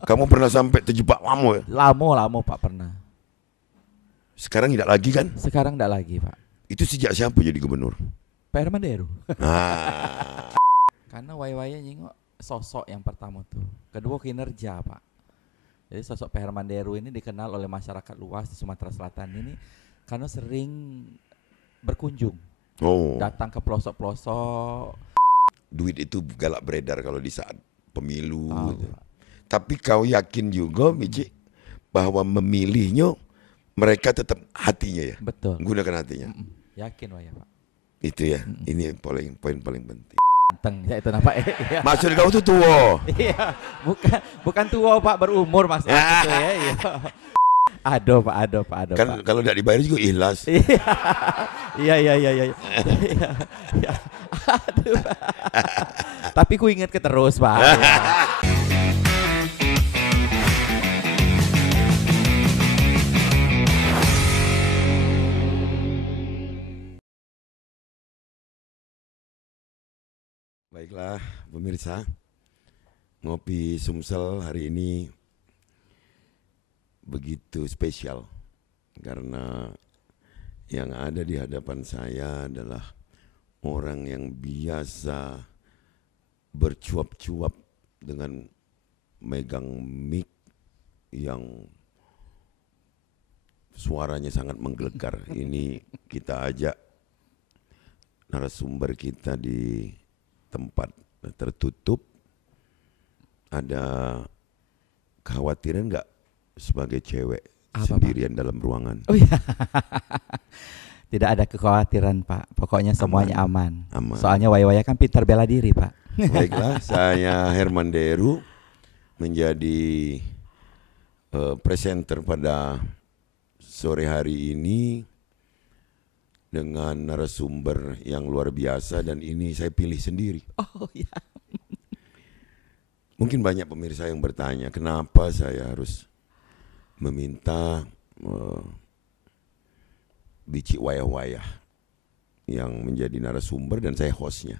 Kamu pernah sampai terjebak lama ya? Lama Pak pernah. Sekarang tidak lagi kan? Sekarang enggak lagi Pak. Itu sejak siapa jadi gubernur? Pak Herman Deru. Ah, Karena waya-waya nyingok sosok yang pertama tuh. Kedua kinerja Pak. Jadi sosok Pak Herman Deru ini dikenal oleh masyarakat luas di Sumatera Selatan ini karena sering berkunjung, oh, datang ke pelosok-pelosok. duit itu galak beredar kalau di saat pemilu. Tahu, Gitu. Pak. Tapi kau yakin juga, Mici, bahwa memilihnya mereka tetap hatinya ya, Betul. gunakan hatinya. Yakin waya Pak. Itu ya, ini poin paling penting. Ganteng ya itu nampak. Iya. Maksud kau tuh tua. Iya, bukan tua Pak, berumur Mas. Gitu ya, iya. Aduh Pak. Kan kalau tidak dibayar juga ikhlas. Iya. Iya. Aduh. Tapi ku ingat ke terus Pak. Ya. Baiklah pemirsa, ngopi Sumsel hari ini begitu spesial karena yang ada di hadapan saya adalah orang yang biasa bercuap-cuap dengan megang mic yang suaranya sangat menggelegar. Ini kita ajak narasumber kita di tempat tertutup. Ada kekhawatiran nggak sebagai cewek Apa, sendirian dalam ruangan? Oh iya. Tidak ada kekhawatiran Pak. Pokoknya semuanya aman. Aman. Soalnya waya-waya kan pintar bela diri Pak. Baiklah, saya Herman Deru menjadi presenter pada sore hari ini dengan narasumber yang luar biasa dan ini saya pilih sendiri. Oh iya. Mungkin banyak pemirsa yang bertanya kenapa saya harus meminta Bici Wayah-Wayah yang menjadi narasumber dan saya hostnya.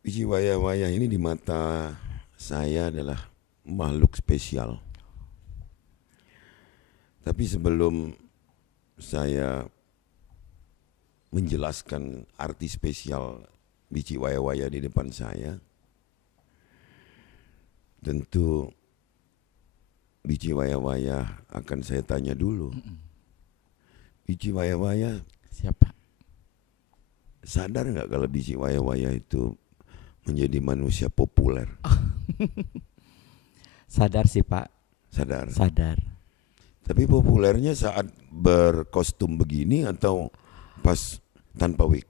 Bici Wayah-Wayah ini di mata saya adalah makhluk spesial. Tapi sebelum saya menjelaskan arti spesial Bici Wayah-Wayah di depan saya, tentu Bici Wayah-Wayah akan saya tanya dulu. Bici Wayah-Wayah Siapa? sadar nggak kalau Bici Wayah-Wayah itu menjadi manusia populer? Sadar sih Pak. Sadar. Tapi populernya saat berkostum begini atau pas tanpa wig?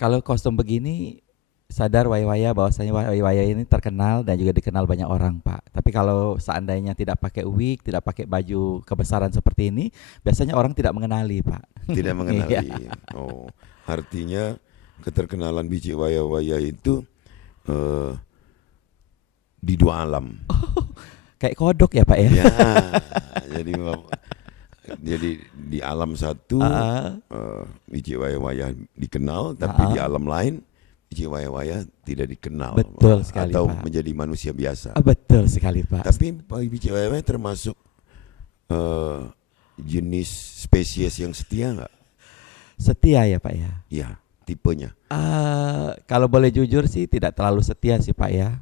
Kalau kostum begini sadar waya-waya bahwasanya waya-waya ini terkenal dan juga dikenal banyak orang Pak. Tapi kalau seandainya tidak pakai wig, tidak pakai baju kebesaran seperti ini, biasanya orang tidak mengenali Pak. Tidak mengenali. Iya. Oh, artinya keterkenalan Bici Wayah-Wayah itu di dua alam. Kayak kodok ya Pak ya? Ya, jadi di alam satu Bici Wayah-Wayah dikenal, tapi di alam lain Bici Wayah-Wayah tidak dikenal. Betul sekali atau Pak. menjadi manusia biasa. Betul sekali Pak. Tapi Bici Wayah-Wayah termasuk jenis spesies yang setia nggak? Setia ya Pak ya? Ya, tipenya. Kalau boleh jujur sih tidak terlalu setia sih Pak ya.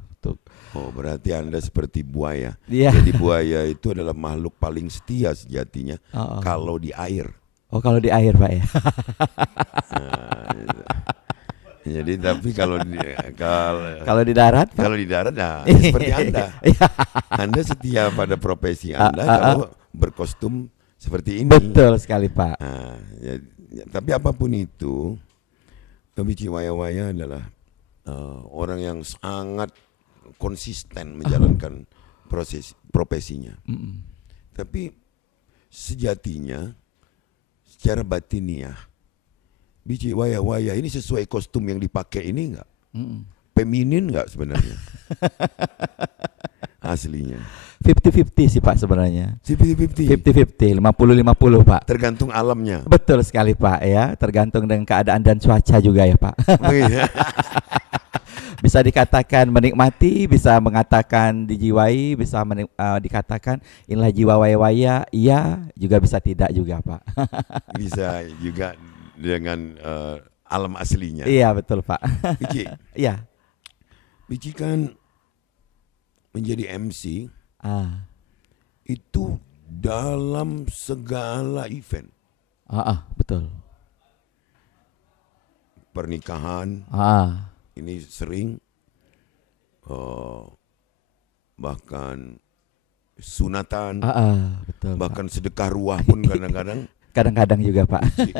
Oh, berarti Anda seperti buaya. Iya. Jadi buaya itu adalah makhluk paling setia sejatinya kalau di air. Oh, kalau di air Pak ya. Jadi tapi kalau di darat Pak? Kalau di darat nah seperti Anda. Anda setia pada profesi Anda kalau berkostum seperti ini. Betul sekali Pak. Tapi apapun itu, Bici Wayah-Wayah adalah orang yang sangat konsisten menjalankan profesinya. Tapi sejatinya secara batiniah Bici Wayah-Wayah ini sesuai kostum yang dipakai ini enggak? Feminin enggak sebenarnya? Aslinya 50-50 sih Pak sebenarnya. 50-50. 50-50, 50-50 Pak. Tergantung alamnya. Betul sekali Pak ya, tergantung dengan keadaan dan cuaca juga ya Pak. Bisa dikatakan menikmati, bisa mengatakan dijiwai, bisa dikatakan inilah jiwa waya-waya, iya juga bisa tidak juga Pak. Bisa juga dengan alam aslinya. Iya betul Pak. Bici, Iya. Bici kan menjadi MC Ah, itu dalam segala event. betul. Pernikahan, ini sering, bahkan sunatan, Betul bahkan Pak. sedekah ruah pun kadang-kadang Kadang-kadang juga Pak. Bici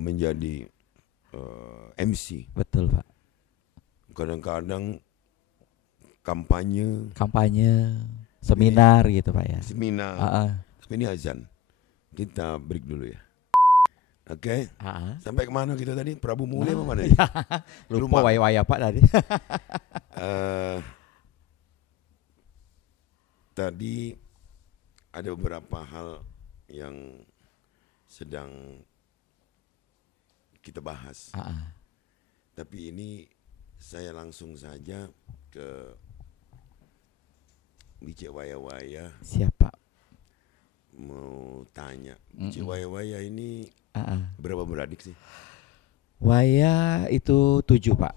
menjadi MC. Betul Pak. Kadang-kadang kampanye, Seminar gitu Pak ya. seminar. Tapi ini azan. Kita break dulu ya. Oke. Sampai kemana kita tadi? Prabu Muli apa mana? Lupa waya-waya Pak tadi. Tadi ada beberapa hal yang sedang kita bahas. Tapi ini saya langsung saja ke Bici Waya-Waya. Siapa? Mau tanya, Bici Waya-Waya ini berapa beradik sih? Waya itu 7 Pak.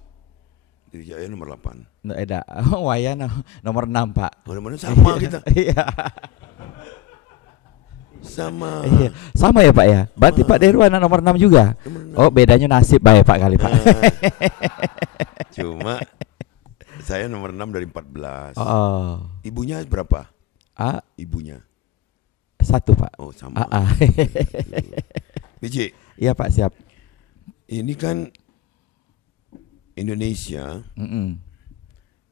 Bici Waya nomor 8. Waya nomor 6 Pak. Mana-mana sama kita. Iya. Sama. Iya. Sama ya Pak ya. Berarti Pak Deru anak nomor 6 juga. Nomor 6. Oh bedanya nasib Pak ya Pak kali Pak. Cuma saya nomor 6 dari 14. Ibunya berapa? Ibunya 1 Pak. Oh sama. Bici. Iya Pak siap. Ini kan Indonesia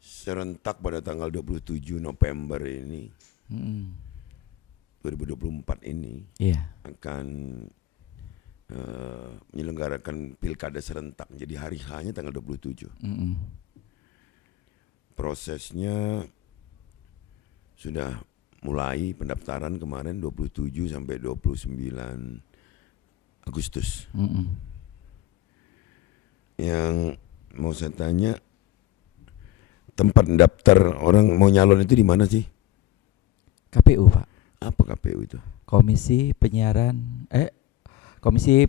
serentak pada tanggal 27 November ini 2024 ini akan menyelenggarakan pilkada serentak. Jadi hari H-nya tanggal 27. Prosesnya sudah mulai pendaftaran kemarin 27 sampai 29 Agustus. Yang mau saya tanya, tempat daftar orang mau nyalon itu di mana sih? KPU Pak. Apa KPU itu? Komisi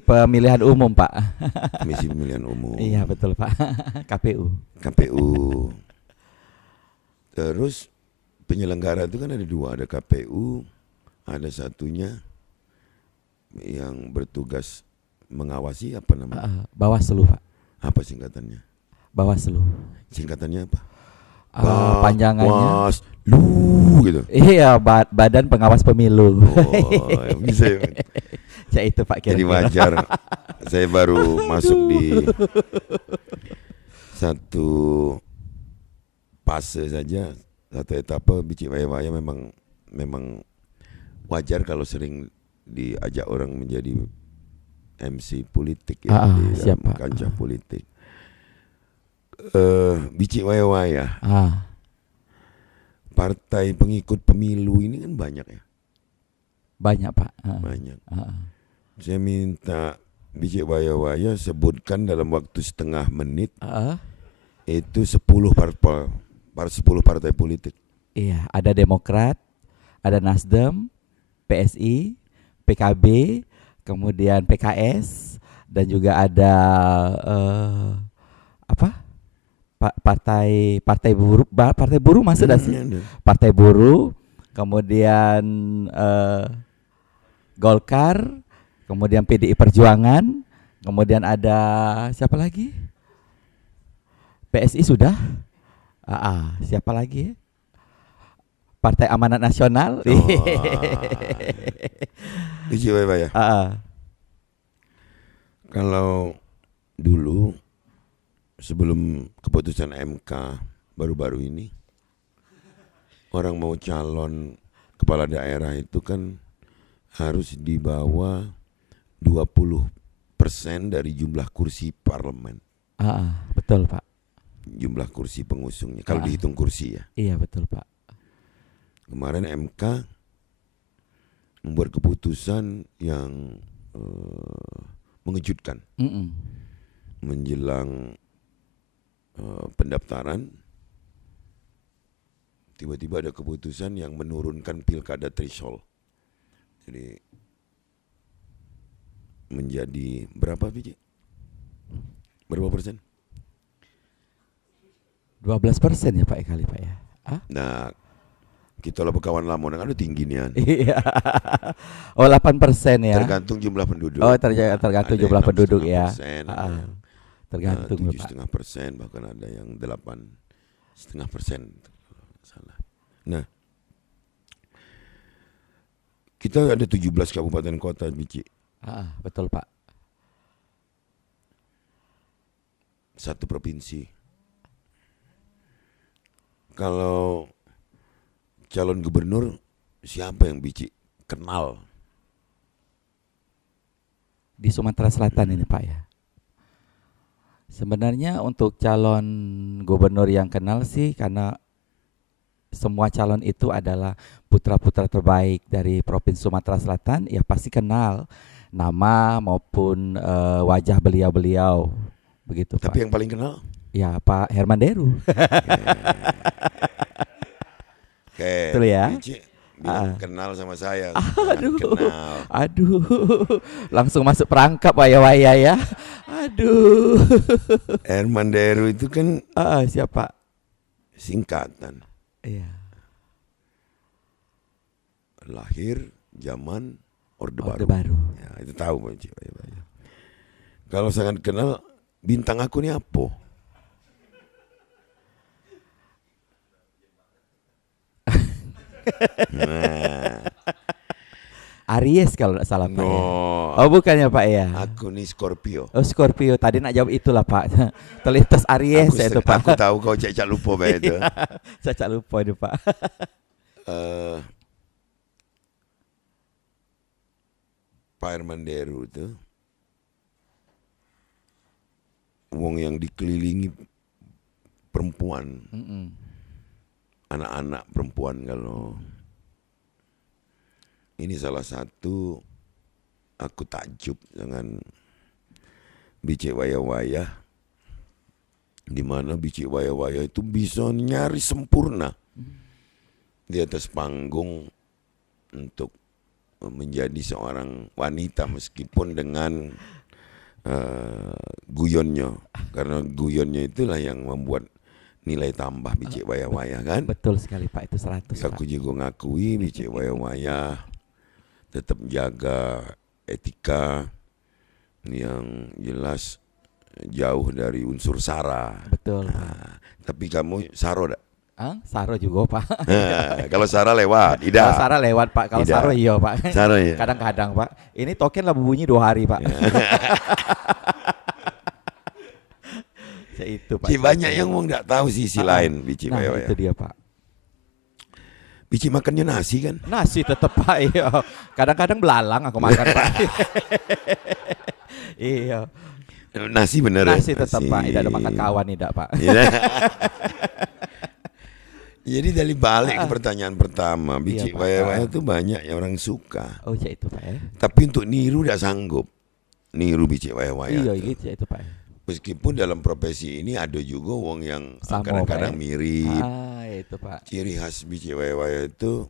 Pemilihan Umum Pak. Komisi Pemilihan Umum. Iya betul Pak. KPU. Terus penyelenggara itu kan ada 2, ada KPU, ada satunya yang bertugas mengawasi apa namanya? Bawaslu Pak. Apa singkatannya? Bawaslu. Singkatannya apa? Panjangannya Bawaslu gitu. Iya, Badan Pengawas Pemilu. Bisa ya. Ya itu Pak kira-kira. Jadi wajar. Saya baru masuk di satu fase saja, satu etapa. Bici Waya-Waya memang wajar kalau sering diajak orang menjadi MC politik ya, di dalam kancah politik. Bici Waya-Waya, partai pengikut pemilu ini kan banyak ya. Banyak Pak. Banyak. Saya minta Bici Waya-Waya sebutkan dalam waktu setengah menit itu 10 partai politik. Iya, ada Demokrat, ada Nasdem, PSI, PKB, kemudian PKS, dan juga ada partai buruh masuk dah sih. Partai buruh, kemudian Golkar, kemudian PDI Perjuangan, kemudian ada siapa lagi? PSI sudah. Siapa lagi? Partai Amanat Nasional. Bici Waya-Waya. Kalau dulu sebelum keputusan MK baru-baru ini, orang mau calon kepala daerah itu kan harus di bawah 20% dari jumlah kursi parlemen. Betul Pak. Jumlah kursi pengusungnya kalau dihitung kursi ya. Iya betul Pak. Kemarin MK membuat keputusan yang mengejutkan menjelang pendaftaran, tiba-tiba ada keputusan yang menurunkan pilkada threshold. Jadi menjadi berapa biji? Berapa persen? 12% ya Pak kali Pak ya. Nah, kita lah kawan lama kan udah tinggi nian. Iya. Oh 8% ya. Tergantung jumlah penduduk. Oh tergantung jumlah penduduk ya. Tergantung 7,5%, bahkan ada yang 8,5%. Salah. Nah, kita ada 17 kabupaten kota biji. Betul Pak. Satu provinsi. Kalau calon gubernur siapa yang biji kenal di Sumatera Selatan ini Pak ya? Sebenarnya untuk calon gubernur yang kenal sih, karena semua calon itu adalah putra-putra terbaik dari Provinsi Sumatera Selatan, ya pasti kenal nama maupun wajah beliau-beliau begitu Pak. Tapi yang paling kenal? Ya Pak Herman Deru. Betul ya. Kenal sama saya. Aduh. Langsung masuk perangkap waya-waya ya. Aduh. Herman Deru itu kan siapa? Singkatan. Iya. Lahir zaman Orde Baru. Ya, itu tahu Pak. Kalau sangat kenal, bintang aku ini apa? Nah. Aries kalau tidak salah Pak. No. Ya. Oh bukannya Pak ya. Aku nih Scorpio. Oh Scorpio. Tadi nak jawab itulah Pak. Terlintas Aries itu Pak. Aku tahu kau cek lupa Pak itu. Saya cak lupa itu Pak. Pak Herman Deru itu wong yang dikelilingi perempuan. Anak-anak perempuan. Kalau ini salah satu aku takjub dengan Bicik Wayah-Wayah, di mana Bicik Wayah-Wayah itu bisa nyaris sempurna di atas panggung untuk menjadi seorang wanita, meskipun dengan guyonnya, karena guyonnya itulah yang membuat nilai tambah Bicik Wayah-Wayah kan. Betul sekali Pak, itu 100 Aku juga ngakui Bicik Wayah-Wayah tetap jaga etika yang jelas, jauh dari unsur sara. Betul. Nah, tapi kamu saro tak? Saro juga Pak. Kalau sara lewat, tidak. Kalau sara lewat Pak, kalau saro iya Pak. Saro ya. Kadang-kadang Pak. Ini token lah bunyi 2 hari Pak. Itu Pak. Banyak yang mau nggak tahu sisi lain Bicik Wayah-Wayah. Itu dia Pak. Bicik makannya nasi kan? Nasi tetap Pak. Iya. Kadang-kadang belalang aku makan Pak. Iya. Nasi bener. Nasi tetap Pak. Tidak ada makan kawan tidak Pak. Jadi dari balik ke pertanyaan pertama, Bicik Wayah-Wayah itu banyak yang orang suka. Oh ya itu Pak ya. Tapi untuk niru tidak sanggup. Niru Bicik Wayah-Wayah. Iya gitu ya itu Pak. Meskipun dalam profesi ini ada juga wong yang kadang-kadang mirip. Itu Pak. Ciri khas Bicik Wayah-Wayah itu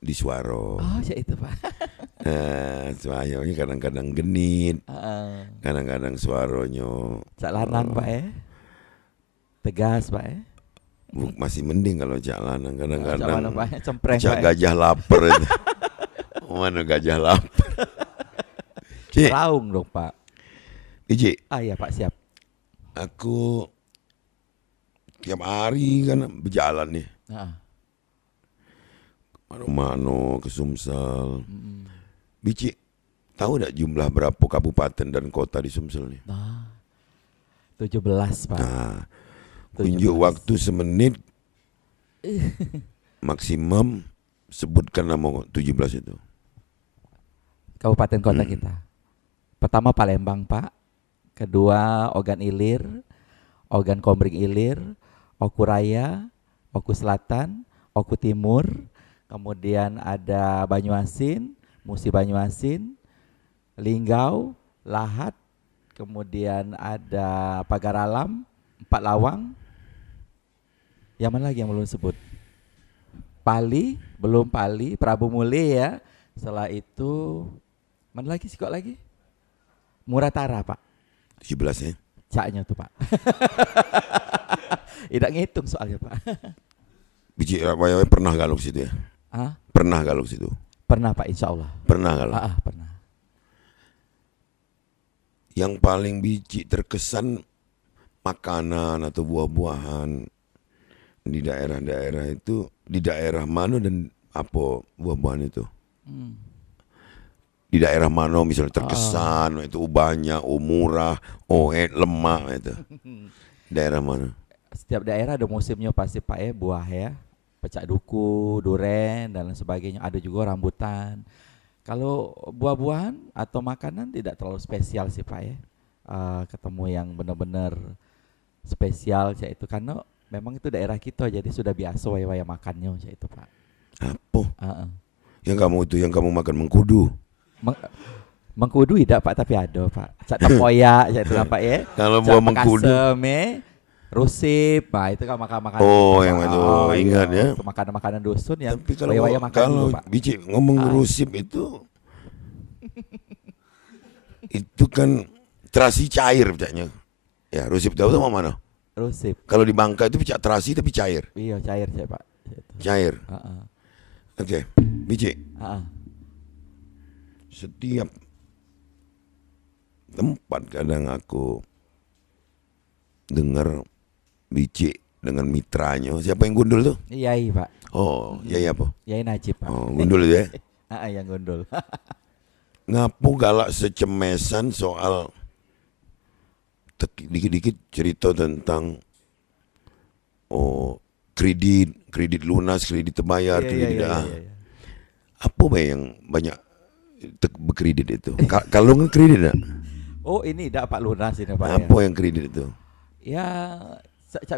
di suara. Oh ya itu Pak. Suaranya kadang-kadang genit, kadang-kadang suaranya cak lanang Pak ya. Tegas Pak ya. Masih mending kalau cak lanang, kadang-kadang cak gajah lapar itu. Mana gajah lapar. Raung dong Pak. Bicik. Iya Pak, siap. Aku tiap hari kan berjalan nih. Mano ke Sumsel. Bicik, tahu enggak jumlah berapa kabupaten dan kota di Sumsel nih? 17 Pak. Nah, unjuk waktu semenit maksimum, sebutkan nama 17 itu. Kabupaten kota kita. Pertama Palembang Pak. Kedua Ogan Ilir, Ogan Komering Ilir, Oku Raya, Oku Selatan, Oku Timur, kemudian ada Banyuasin, Musi Banyuasin, Linggau, Lahat, kemudian ada Pagar Alam, Pak Lawang. Yang mana lagi yang belum sebut? Pali, belum Pali, Prabu Muli ya. Setelah itu mana lagi sih kok lagi? Muratara Pak. 17 ya. Caknya tuh Pak. Tidak ngitung soalnya Pak. Biji wayai pernah galuk situ ya? Hah? Pernah galuk situ? Pernah Pak, insya Allah. Pernah galuk? Pernah. Yang paling biji terkesan makanan atau buah-buahan di daerah-daerah itu, di daerah mana dan apa buah-buahan itu? Di daerah mana misalnya terkesan itu banyak, murah, lemak itu. Daerah mana? Setiap daerah ada musimnya pasti Pak ya, buah ya. Pecak duku, duren dan lain sebagainya. Ada juga rambutan. Kalau buah-buahan atau makanan tidak terlalu spesial sih Pak ya. Ketemu yang benar-benar spesial itu karena memang itu daerah kita jadi sudah biasa waya-waya makannya itu Pak. Apa? Yang kamu makan mengkudu. Mengkudu tidak Pak, tapi ada Pak. Cak tempoyak itu Pak ya. Kalau buah mengkudu. Rusip, itu kan makan-makan. Yang itu ingat ya. Itu makanan-makanan dusun yang tapi kalau biji ngomong rusip itu itu kan terasi cair katanya. Ya, rusip tahu sama mana? Rusip. Kalau di Bangka itu pecak terasi tapi cair. Iya, cair sih Pak. Cair. Oke, biji. Setiap tempat kadang aku dengar biji dengan mitranya. Siapa yang gundul tuh? Yai Pak. Oh, Yai apa? Yai Najib Pak. Oh, gundul itu ya? Yang gundul. Ngapu galak secemesan soal dikit-dikit cerita tentang kredit lunas, kredit terbayar, kredit apa yang banyak berkredit itu? Kalau kan kredit enggak? Oh, ini tidak Pak lunas ini Pak. Apa yang kredit itu? Ya,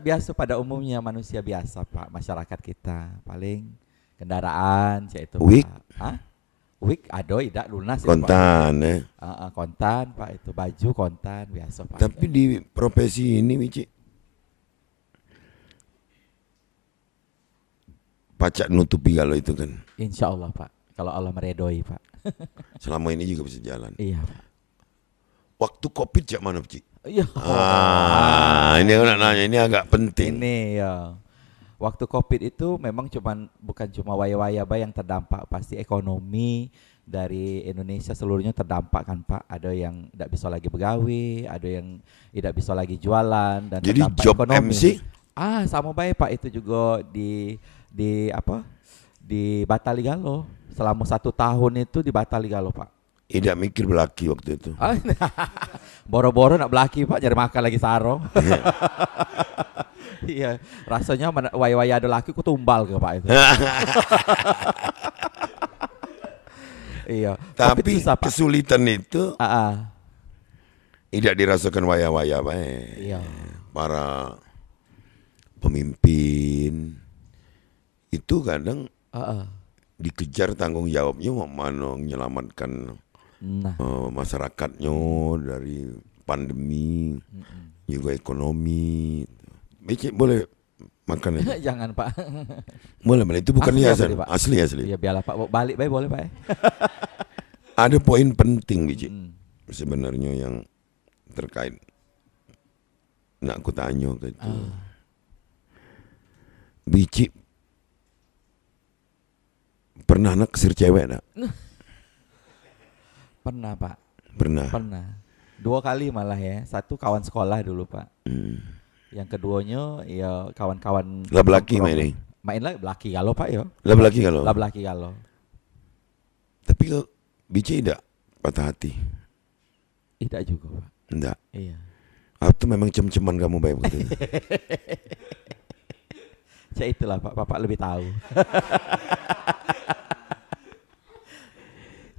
biasa pada umumnya manusia biasa Pak, masyarakat kita paling kendaraan itu Wik? Pak. Wik ada tidak lunas kontan ya. Kontan Pak, itu baju kontan biasa Pak. Tapi di profesi ini Wici pacak nutupi kalau itu kan. Insya Allah Pak, kalau Allah meredoi Pak. Selama ini juga bisa jalan. Iya Pak. Waktu COVID jak mana Ci? Iya. Ini aku nak nanya, ini agak penting. Ini ya. Waktu COVID itu memang bukan cuma waya-waya yang terdampak, pasti ekonomi dari Indonesia seluruhnya terdampak kan Pak. Ada yang tidak bisa lagi begawi, ada yang tidak bisa lagi jualan dan jadi terdampak job ekonomi. MC? Sama baik Pak, itu juga di Batali Galo. Selama 1 tahun itu di Batali Galo Pak. Tidak mikir belaki waktu itu. Boro-boro nak belaki Pak, nyari makan lagi sarong. Iya, rasanya waya-waya ada laki ku tumbal ke Pak itu. Iya. Tapi susah, Pak. Kesulitan itu tidak dirasakan waya-waya Iya. Para pemimpin itu kadang dikejar tanggung jawabnya mana menyelamatkan masyarakatnya dari pandemi, juga ekonomi. Becik boleh makan aja. Jangan Pak. Boleh, itu bukan hiasan. Asli. Iya biarlah Pak, balik baik boleh Pak. Ada poin penting Becik sebenarnya yang terkait. Nak aku tanya ke itu. Becik pernah nak kesir cewek nak? Pernah Pak. Pernah. 2 kali malah ya. 1 kawan sekolah dulu Pak. Yang keduanya ya kawan-kawan. Lah belaki main ini. Main lah belaki kalau Pak ya. Lah belaki kalau. Tapi kalau Bici tidak patah hati. Tidak juga Pak. Tidak. Iya. Atau memang cem-ceman kamu baik begitu. Itulah Pak, Bapak lebih tahu.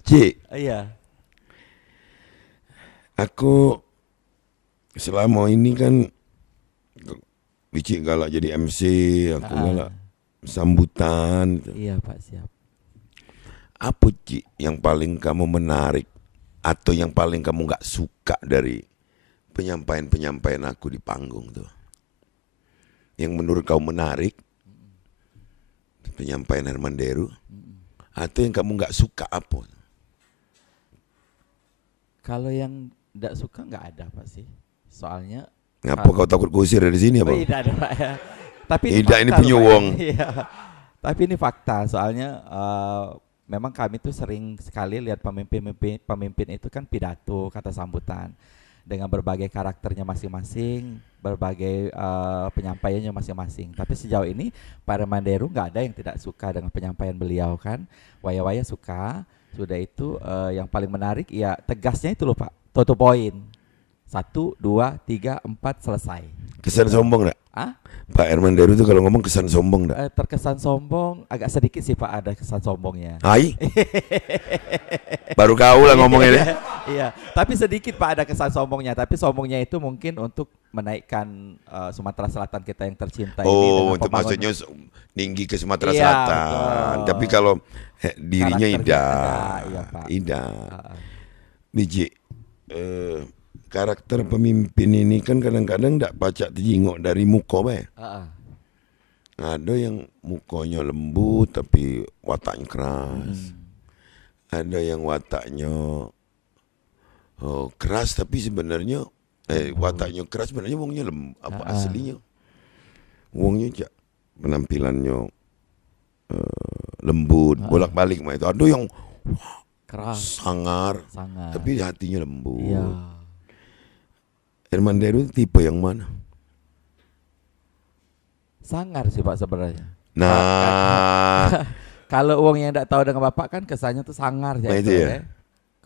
Cik. Iya. Aku selama ini kan Bici galak jadi MC, aku galak sambutan. Iya Pak, siap. Apa Cik yang paling kamu menarik atau yang paling kamu gak suka dari penyampaian aku di panggung tuh? yang menurut kau menarik penyampaian Herman Deru, atau yang kamu nggak suka apa? Kalau yang nggak suka nggak ada Pak sih, soalnya. Ngapa kau takut kusir dari sini apa? Tidak ada Pak ya. Tapi tidak, ini punya uang. Iya. Tapi ini fakta, soalnya memang kami tuh sering sekali lihat pemimpin itu kan pidato, kata sambutan dengan berbagai karakternya masing-masing, berbagai penyampaiannya masing-masing. Tapi sejauh ini Pak Herman Deru nggak ada yang tidak suka dengan penyampaian beliau kan. Waya-waya suka. Sudah itu yang paling menarik ya tegasnya itu loh Pak, to point. 1, 2, 3, 4 selesai. Kesan sombong enggak? Pak Herman Deru itu kalau ngomong kesan sombong enggak? Terkesan sombong agak sedikit sih Pak, ada kesan sombongnya. Hai. Baru kau lah ngomongnya. Iya, tapi sedikit Pak ada kesan sombongnya, tapi sombongnya itu mungkin untuk menaikkan Sumatera Selatan kita yang tercinta ini. Oh, itu maksudnya tinggi ke Sumatera Selatan. Betul. Tapi kalau dirinya Ida. Biji. Karakter pemimpin ini kan kadang-kadang tidak pacak dijengok dari muka bae. Ada yang mukanya lembut tapi wataknya keras. Ada yang wataknya keras tapi sebenarnya wataknya keras sebenarnya wongnya aslinya. Wongnya jak penampilannya lembut, bolak-balik mah itu. Ada yang keras, sangar. Tapi hatinya lembut. Iya. Herman Deru tipe yang mana? Sangar sih Pak sebenarnya. Nah, kalau uang yang tidak tahu dengan Bapak kan kesannya tuh sangar ya. Itu ya.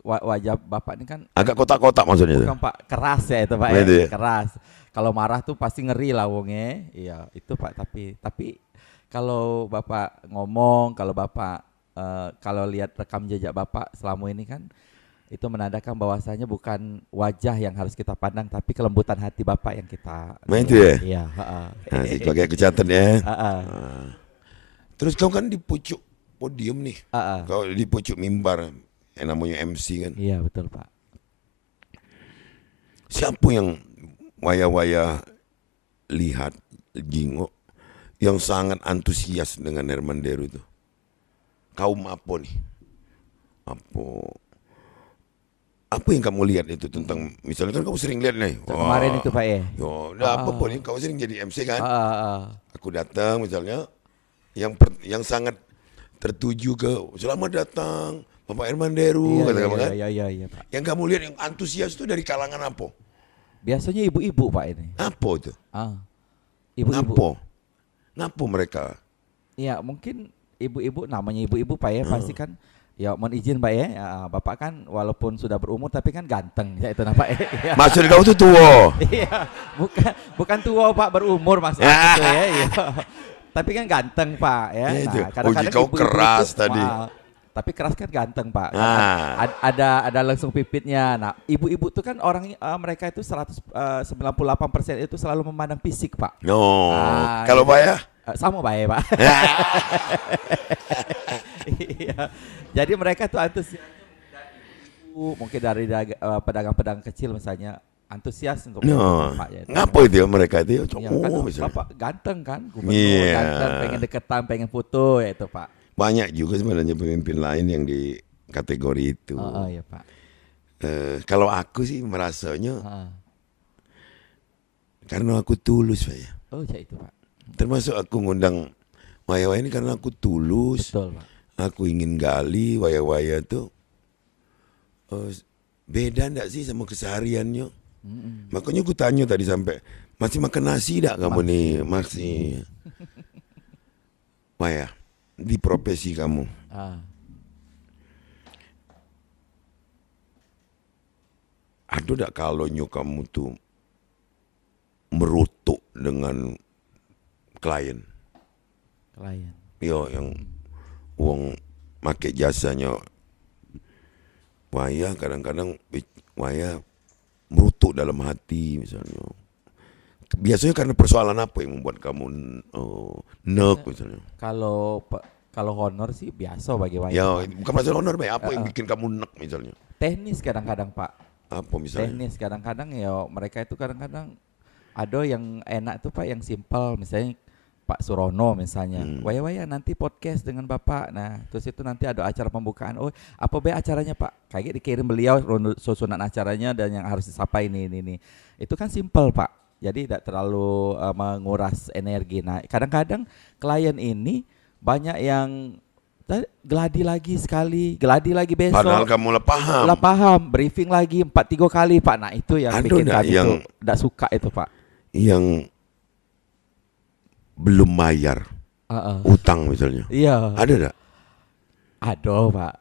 Wajah Bapak ini kan agak kotak-kotak maksudnya. Bukan Pak, keras ya itu Pak ya. Keras. Kalau marah tuh pasti ngeri lah uangnya. Iya, itu Pak. Tapi kalau Bapak ngomong, kalau Bapak kalau lihat rekam jejak Bapak selama ini kan itu menandakan bahwasanya bukan wajah yang harus kita pandang, tapi kelembutan hati Bapak yang kita. Itu ya? Iya. Nah, sebagai kecatat ya. Terus kau kan di pucuk podium nih. Kau di pucuk mimbar, yang namanya MC kan. Iya betul Pak. Siapa yang waya-waya lihat jingok yang sangat antusias dengan Herman Deru itu? Kaum apa nih? Apa yang kamu lihat itu tentang, misalnya kan kamu sering lihat nih. Kemarin itu Pak ya. Apa nih? Kamu sering jadi MC kan? Aku datang misalnya, yang sangat tertuju ke selamat datang Bapak Herman Deru, kata kamu kan? Iya Pak. Yang kamu lihat yang antusias itu dari kalangan apa? Biasanya ibu-ibu Pak ini. Apa itu? Ibu-ibu. Ngapa mereka? Ya mungkin ibu-ibu, namanya ibu-ibu Pak ya, pasti kan. Ya mohon izin Pak ya, Bapak kan walaupun sudah berumur tapi kan ganteng ya itu Pak ya. Maksud kau tuh tua? Iya, bukan tua Pak, berumur maksudnya gitu ya. Iya. Tapi kan ganteng Pak ya. Nah, kadang-kadang kau keras itu, tadi. Tapi keras kan ganteng Pak. Ada langsung pipitnya. Nah, ibu-ibu tuh kan orang mereka itu 98% itu selalu memandang fisik Pak. Kalau Pak ya? Sama Pak ya Pak. Iya. Jadi mereka tuh antusias mungkin dari pedagang-pedagang kecil misalnya antusias untuk Pak ya. Ngapa itu ya mereka itu? Kan Bapak ganteng kan, gubernur ganteng, pengen deketan, pengen foto ya itu Pak. Banyak juga sebenarnya pemimpin lain yang di kategori itu. Iya Pak. Kalau aku sih merasanya karena aku tulus Pak ya. Ya itu Pak. Termasuk aku ngundang waya-waya ini karena aku tulus. Betul Pak. Aku ingin gali waya-waya tuh beda enggak sih sama kesehariannya. Makanya aku tanya tadi sampai, masih makan nasi enggak kamu nih? Masih. Waya, di profesi kamu. Ada enggak kalau kamu tuh merutuk dengan klien? Yo, yang uang make jasanya waya, kadang-kadang waya merutuk dalam hati misalnya. Biasanya karena persoalan apa yang membuat kamu nek misalnya? Kalau honor sih biasa bagi waya. Ya, bukan masalah honor, apa yang bikin kamu nek misalnya? Teknis kadang-kadang Pak. Apa misalnya? Teknis kadang-kadang ya mereka itu kadang-kadang Ada yang enak tuh Pak, yang simpel, misalnya Pak Surono misalnya, waya-waya nanti podcast dengan Bapak. Nah, terus itu nanti ada acara pembukaan. Oh, apa be acaranya Pak? Kayak dikirim beliau susunan acaranya dan yang harus disapa ini. Itu kan simpel Pak. Jadi tidak terlalu menguras energi. Nah, kadang-kadang klien ini banyak yang geladi lagi sekali, geladi lagi besok. Padahal kamu lah paham, briefing lagi 4-3 kali Pak. Nah, itu yang bikin kami tuh tidak suka itu Pak. Yang belum bayar utang misalnya. Iya. Ada enggak? Ada Pak.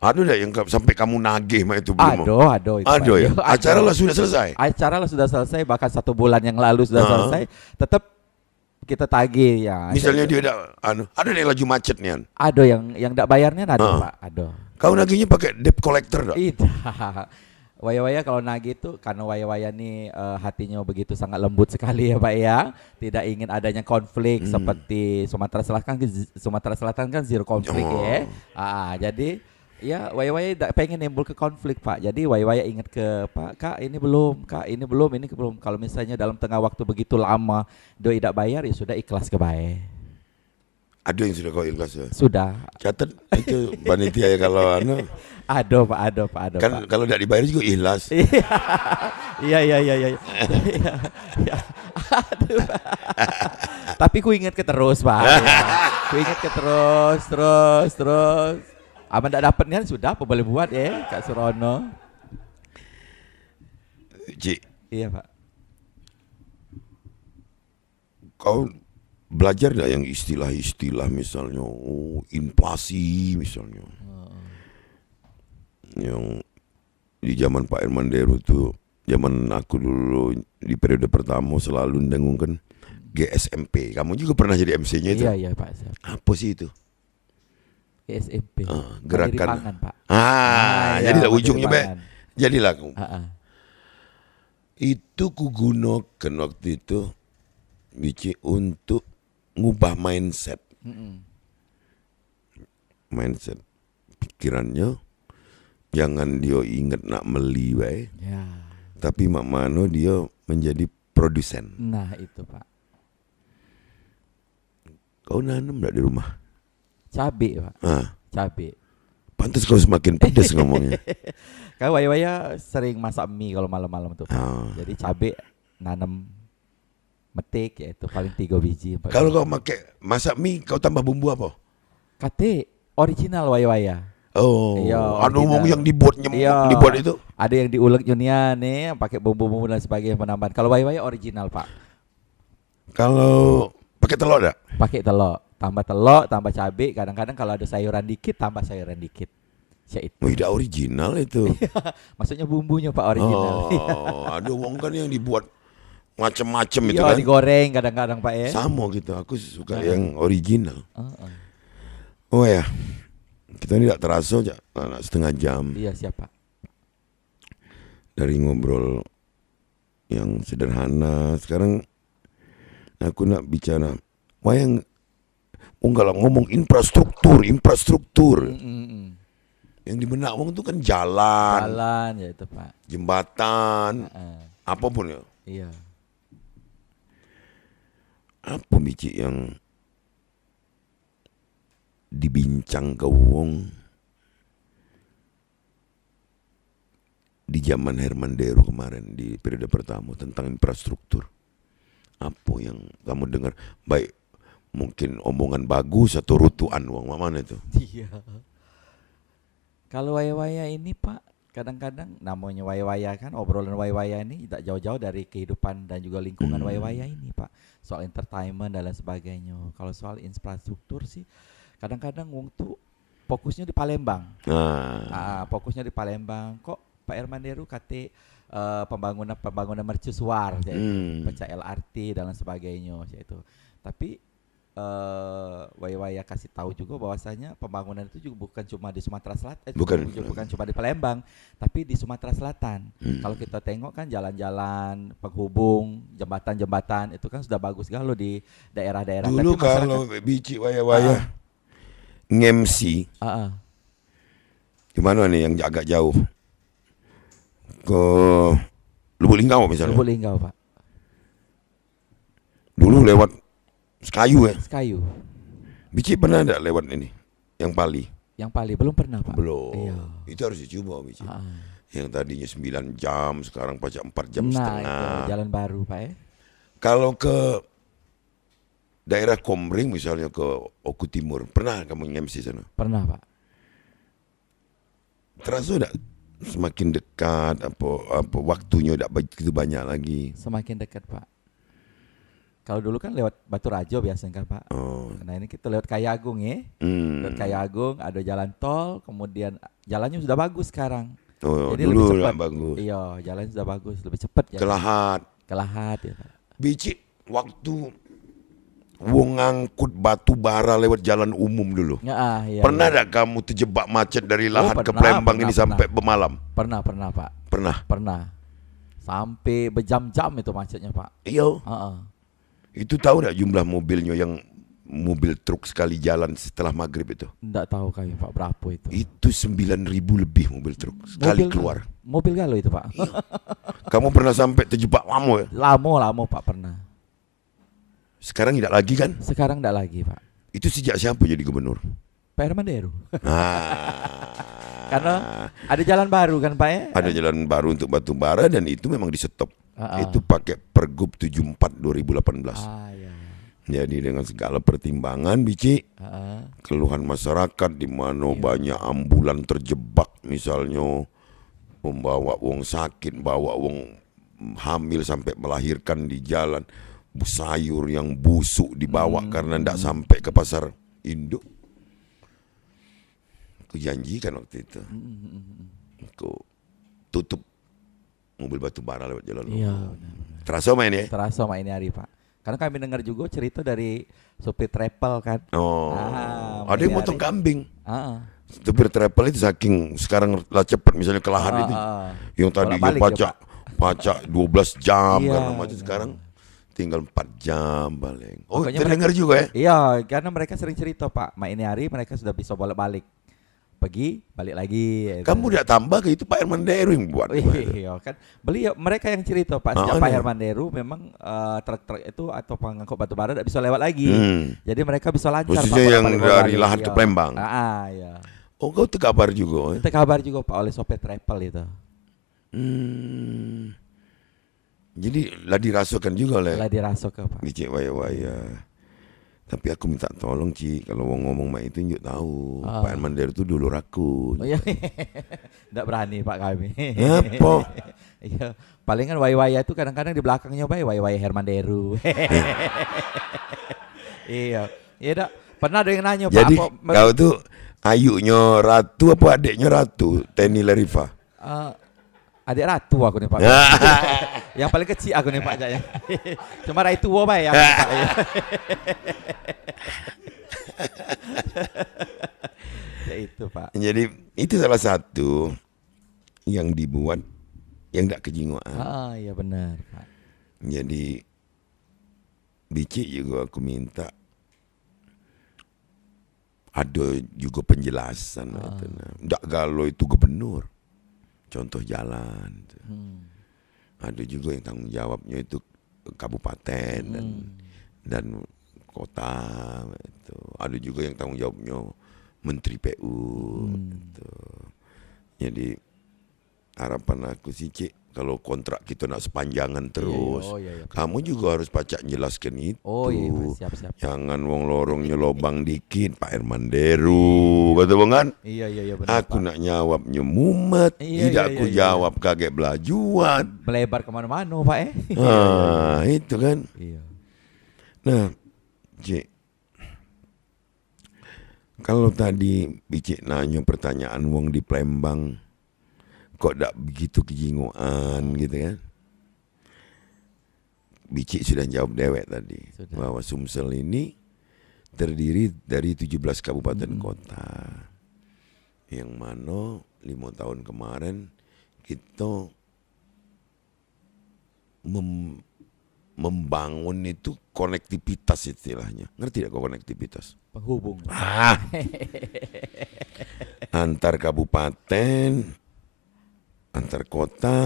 Ada enggak yang sampai kamu nagih mah itu belum? Ada itu. Ada ya. Acara lah sudah selesai. Acara lah sudah selesai, bahkan 1 bulan yang lalu sudah selesai. Tetap kita tagih ya. Misalnya dia ada yang laju macet nih. Ada yang enggak bayarnya ada Pak. Ada. Kau nagihnya pakai debt collector enggak? Tidak. Waya-waya kalau nagih itu karena waya-waya nih hatinya begitu sangat lembut sekali ya Pak ya. Tidak ingin adanya konflik seperti Sumatera Selatan kan zero konflik ya. Jadi ya waya-waya tidak pengen nimbul ke konflik Pak. Jadi waya-waya ingat ke Pak, Kak ini belum, ini belum. Kalau misalnya dalam tengah waktu begitu lama doi tidak bayar ya sudah ikhlas ke bae. Ada yang sudah kau ikhlas ya? Sudah. Catat itu panitia ya kalau Ada Pak. Kan Pak. kalau tidak dibayar juga ikhlas. Iya. Aduh. Tapi ku ingat ke terus Pak. Ku ingat ke terus. Aman tidak dapatnya sudah apa boleh buat ya Kak Surono. Cik. Iya Pak. Kau belajar enggak yang istilah-istilah misalnya inflasi misalnya. Yang di zaman Pak Hermanderu tuh, zaman aku dulu di periode pertama selalu mendengungkan GSMP. Kamu juga pernah jadi MC-nya itu? Iya Pak. Apa sih itu? GSMP. Gerakan. Pangan, Pak. Jadilah ujungnya Be. Jadilah aku. Itu kugunakan waktu itu Bici untuk ngubah mindset. Mindset pikirannya. Jangan dia ingat nak meli bae. Ya. Tapi mak mano dia menjadi produsen. Nah, itu Pak. Kau nanam enggak di rumah? Cabe Pak. Cabe. Pantas kau semakin pedas ngomongnya. Kau waya-waya sering masak mie kalau malam-malam tuh. Jadi cabe nanam metik ya itu paling 3 biji. Kalau kau masak mie kau tambah bumbu apa? Kate original waya-waya. Iya, ada ngomong yang dibuat itu. Ada yang diulek Junia nih, pakai bumbu-bumbu dan sebagainya penambahan. Kalau waya-waya original Pak. Kalau pakai telur enggak? Pakai telur, tambah cabai. Kadang-kadang kalau ada sayuran dikit, tambah sayuran dikit. Tidak original itu. Maksudnya bumbunya Pak original. Ada ngomong kan yang dibuat macam-macam itu kan. Digoreng kadang-kadang Pak ya. Sama gitu, aku suka yang original. Oh ya. Kita ini tidak terasa setengah jam. Iya siapa? Dari ngobrol yang sederhana. Sekarang aku nak bicara wayang ngomong infrastruktur. Yang di benak wong itu kan jalan ya itu Pak. Jembatan, apapun ya. Iya. Apa Bici yang dibincang ke wong di zaman Hermanderu kemarin di periode pertama tentang infrastruktur? Apa yang kamu dengar? Baik mungkin omongan bagus atau rutuan uang mana itu? Iya. Kalau waya-waya ini Pak, kadang-kadang namanya waya-waya kan, obrolan waya-waya ini tidak jauh-jauh dari kehidupan dan juga lingkungan waya-waya ini Pak. Soal entertainment dan lain sebagainya. Kalau soal infrastruktur sih kadang-kadang wong tuh fokusnya di Palembang. Fokusnya di Palembang. Kok Pak Hermanderu kate pembangunan mercusuar, pecah LRT dan lain sebagainya, itu. Tapi waya-waya kasih tahu juga bahwasanya pembangunan itu juga bukan cuma di Sumatera Selatan, bukan cuma di Palembang, tapi di Sumatera Selatan. Kalau kita tengok kan jalan-jalan penghubung, jembatan-jembatan itu kan sudah bagus galau di daerah-daerah. Dulu tapi kalau Bici waya-waya ngemsi di mana nih yang agak jauh ke Lubuk Linggau misalnya. Lubuk Linggau Pak. Dulu lewat Sekayu ya. Sekayu. Bici pernah enggak lewat ini? Yang Pali? Yang Pali belum pernah, Pak. Belum. Iya. Itu harus dicoba, Bici. Yang tadinya 9 jam, sekarang pajak 4 jam setengah. Itu jalan baru, Pak ya. Kalau ke daerah Komering misalnya, ke Oku Timur, pernah kamu nge-MC sana? Pernah, Pak. Terasa enggak semakin dekat, apa waktunya enggak begitu banyak lagi? Semakin dekat, Pak. Kalau dulu kan lewat Batu Rajo biasanya kan, Pak. Nah ini kita lewat Kayagung ya. Lewat Kayagung ada jalan tol, kemudian jalannya sudah bagus sekarang. Jadi dulu lebih cepat. Bagus. Iya, jalannya sudah bagus, lebih cepat. Kelahat ya, Pak. Bici, waktu wong ngangkut batu bara lewat jalan umum dulu. Iya, pernah enggak kamu terjebak macet dari Lahat ke Palembang ini sampai Pemalam? Pernah, Pak. Pernah. Sampai berjam-jam itu macetnya, Pak. Iya. Itu tahu enggak jumlah mobilnya yang mobil truk sekali jalan setelah maghrib itu? Enggak tahu kami, Pak, berapa itu. Itu 9.000 lebih mobil truk sekali keluar. Mobil galo itu, Pak. Iya. Kamu pernah sampai terjebak lama ya? Lama, Pak, pernah. Sekarang tidak lagi kan? Sekarang tidak lagi, Pak. Itu sejak siapa jadi gubernur? Pak Herman Deru. Karena ada jalan baru kan, Pak ya? Ada jalan baru untuk batu bara dan itu memang di stop. Itu pakai Pergub 74 2018. Iya. Jadi dengan segala pertimbangan, Bici, keluhan masyarakat di mana banyak ambulan terjebak misalnya, membawa wong sakit, bawa wong hamil sampai melahirkan di jalan, sayur yang busuk dibawa karena tidak sampai ke pasar induk. Aku janjikan waktu itu, aku tutup mobil batu bara lewat jalan. Iya. Terasa main ya? Terasa main hari, Pak. Karena kami dengar juga cerita dari sopir travel kan. Ada yang motong kambing. Supir travel itu saking sekarang lah cepat, misalnya ke Lahat itu yang tadinya pajak 12 jam karena macet, sekarang tinggal 4 jam paling. Terdengar juga ya? Iya, karena mereka sering cerita, Pak, ini hari mereka sudah bisa bolak-balik. Pergi, balik lagi. Kamu udah tambah ke itu Pak Herman Deru yang buat. Iya kan. Beliau mereka yang cerita, Pak, sejak Pak Herman Deru memang truk-truk itu atau pengangkut batu bara tidak bisa lewat lagi. Jadi mereka bisa lancar, khususnya yang dari Lahat ke Palembang. Iya. Oh, kau terkabar juga. Terkabar juga, Pak, oleh sopir travel itu. Jadi lah dirasakan juga oleh. Lah dirasakan, Pak. Cik waya-waya. Tapi aku minta tolong, Cik, kalau mau ngomong mak itu njuk tahu. Pak Herman Deru itu dulu rakun. Tidak berani, Pak, kami. Apa? Iya, palingan waya-waya itu kadang-kadang di belakangnya waya-waya Herman Deru. Iya. Iya, dak. Pernah ada yang nanya, Pak. Jadi kau tuh ayunya Ratu apa adiknya Ratu? Teni Lerifa. Adik Ratu aku nih, Pak. Yang paling kecil aku nih, Pak. Cuma Ratu Pak ya. Ya itu, Pak. Jadi itu salah satu yang dibuat yang tidak kejingoan. Iya benar, Pak. Jadi Bici juga aku minta ada juga penjelasan. Tidak galau itu gubernur. Contoh jalan. Ada juga yang tanggung jawabnya itu kabupaten dan kota. Itu. Ada juga yang tanggung jawabnya Menteri PU. Gitu. Jadi harapan aku sih, Cik, kalau kontrak kita nak sepanjangan terus, kamu juga harus pacak jelaskan itu. Siap. Jangan wong lorongnya lobang dikit, Pak Herman Deru, kata bang kan? Iya benar. Aku nak jawabnya mumet, tidak aku jawab kaget belajuan. Melebar kemana-mana, Pak itu kan. Iya. Nah, Cik, kalau tadi Bici nanya pertanyaan wong di Palembang, kok tak begitu kejingoan gitu kan? Bici sudah jawab dewek tadi. Bahwa Sumsel ini terdiri dari 17 kabupaten kota. Yang mana 5 tahun kemarin kita membangun itu konektivitas istilahnya. Ngerti tidak kok konektivitas? Penghubung. Antar kabupaten, antar kota,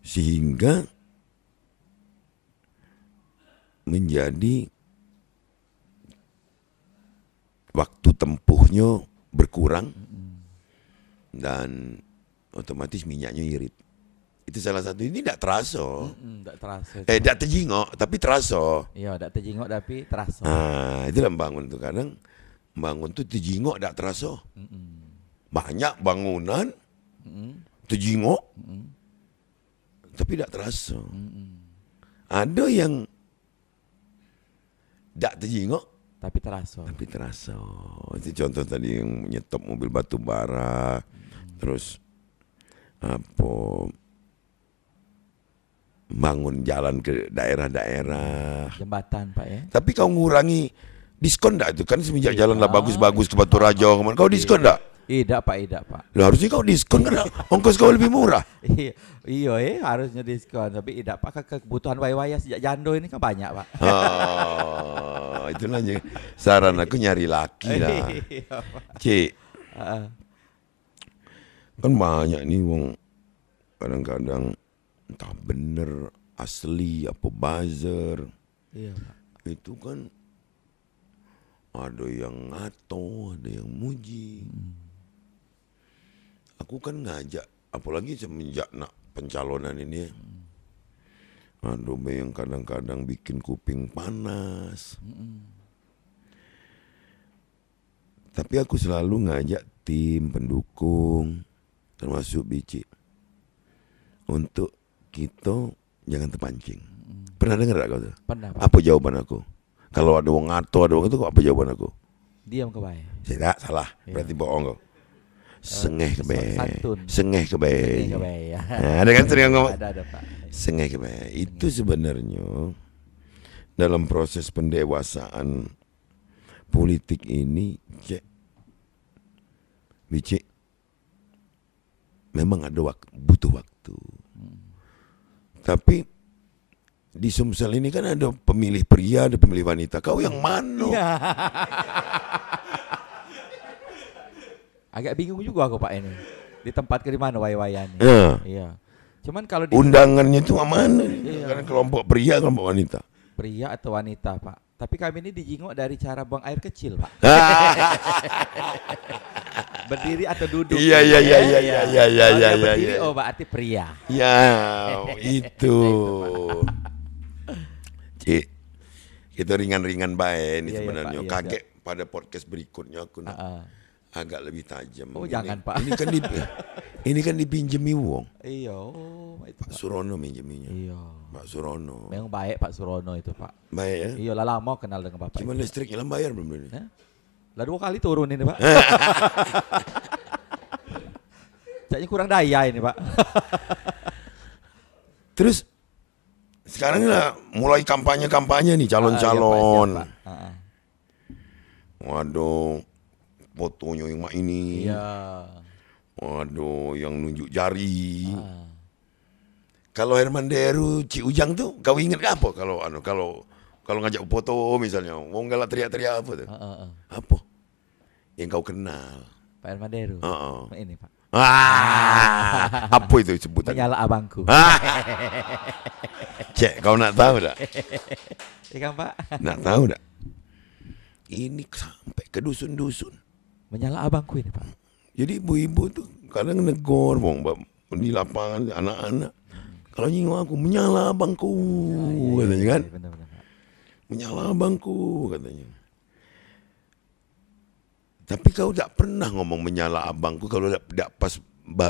sehingga menjadi waktu tempuhnya berkurang dan otomatis minyaknya irit. Itu salah satu. Ini tidak terasa. Tidak terasa. Tidak terjingok tapi terasa. Iya, tidak terjingok tapi terasa. Nah, itulah bangun tuh kadang bangun tuh terjingok tidak terasa. Banyak bangunan terjingok tapi tidak terasa. Ada yang tidak terjingok tapi terasa. Itu contoh tadi yang nyetop mobil batu bara, terus apa bangun jalan ke daerah-daerah. Jembatan Pak ya. Tapi kau ngurangi diskon enggak itu kan semenjak jalan lah bagus-bagus ke Batu Raja kemana. Kau diskon enggak? Tidak Pak. Lah harusnya kau diskon kan ongkos kau lebih murah. Iya harusnya diskon tapi tidak Pak, kebutuhan waya sejak jando ini kan banyak Pak. Itulah saran aku nyari laki lah. Cik. Kan banyak nih wong kadang-kadang entah bener asli apa buzzer. Iya Pak. Itu kan ada yang ngato, ada yang muji. Aku kan ngajak, apalagi semenjak nak pencalonan ini, ada yang kadang-kadang bikin kuping panas. Tapi aku selalu ngajak tim pendukung, termasuk Bici, untuk kita jangan terpancing. Pernah dengar gak kau tuh? Pernah Pak. Apa jawaban aku? Kalau ada wong ngato, ada wong itu, apa jawaban aku? Diam ke bae. Tidak, salah. Berarti bohong kau. Sengeh ke bae. Sengeh ke bae ya. Nah, ada kan sering ngomong. Ada Pak. Sengeh ke bae. Itu sebenarnya dalam proses pendewasaan politik ini, Bici, memang ada butuh waktu. Tapi di Sumsel ini kan ada pemilih pria, ada pemilih wanita. Kau yang mana? Ya. Agak bingung juga aku Pak ini. Di tempat ke di mana waya-wayan? Iya. Cuman kalau undangannya itu mana? Iya. Karena kelompok pria, kelompok wanita. Pria atau wanita Pak. Tapi kami ini dijingok dari cara buang air kecil Pak. Berdiri atau duduk. Iya. Berdiri berarti pria. Ya, itu. Cik, itu ringan-ringan baik ini sebenarnya. Pak, kaget pada podcast berikutnya aku agak lebih tajam. Oh, jangan Pak. Ini kan dipinjemi wong. Iya. Pak Surono minjeminya. Iya. Pak Surono. Memang baik Pak Surono itu Pak. Baik ya. Iya, lama kenal dengan Bapak. Cuma listriknya bayar belum ini? Lah 2 kali turun ini Pak. Kayaknya kurang daya ini Pak. Terus sekarang lah mulai kampanye nih calon-calon. Waduh, fotonya yang mak ini. Iya. Waduh, yang nunjuk jari. Kalau Herman Deru, Cik Ujang tuh, kau ingat apa? Kalau ngajak foto misalnya, mau galak teriak-teriak apa tuh? Apa? Yang kau kenal? Pak Herman Deru. Ini Pak. Apa itu sebutan? Menyala abangku. Cek, kau nak tahu tak? Iya kan Pak? Nak tahu tak? Ini sampai ke dusun-dusun. Menyala abangku ini Pak. Jadi ibu-ibu tuh kadang negor di lapangan anak-anak. Kalau nyinggung aku, menyala abangku, katanya kan. Benar-benar. Menyala abangku, katanya. Tapi kau tak pernah ngomong menyala abangku kalau tidak pas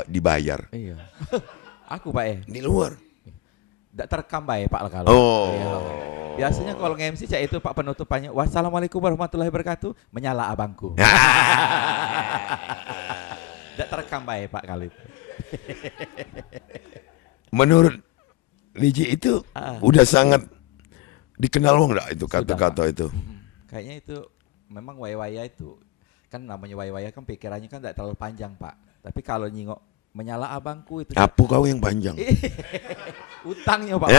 dibayar. Iya. Aku Pak ya. Di luar. Tidak terekam Pak ya Pak kalau. Iya. Biasanya kalau nge-MC cak itu Pak penutupannya, wassalamualaikum warahmatullahi wabarakatuh, menyala abangku. Tidak terekam Pak ya Pak kali itu. Menurut Liji itu udah sangat dikenal wong enggak itu kata-kata itu? Kayaknya itu memang waya-waya itu kan namanya waya-waya kan pikirannya kan tidak terlalu panjang Pak. Tapi kalau nyingok menyala abangku itu. Apa kau yang panjang? Utangnya Pak.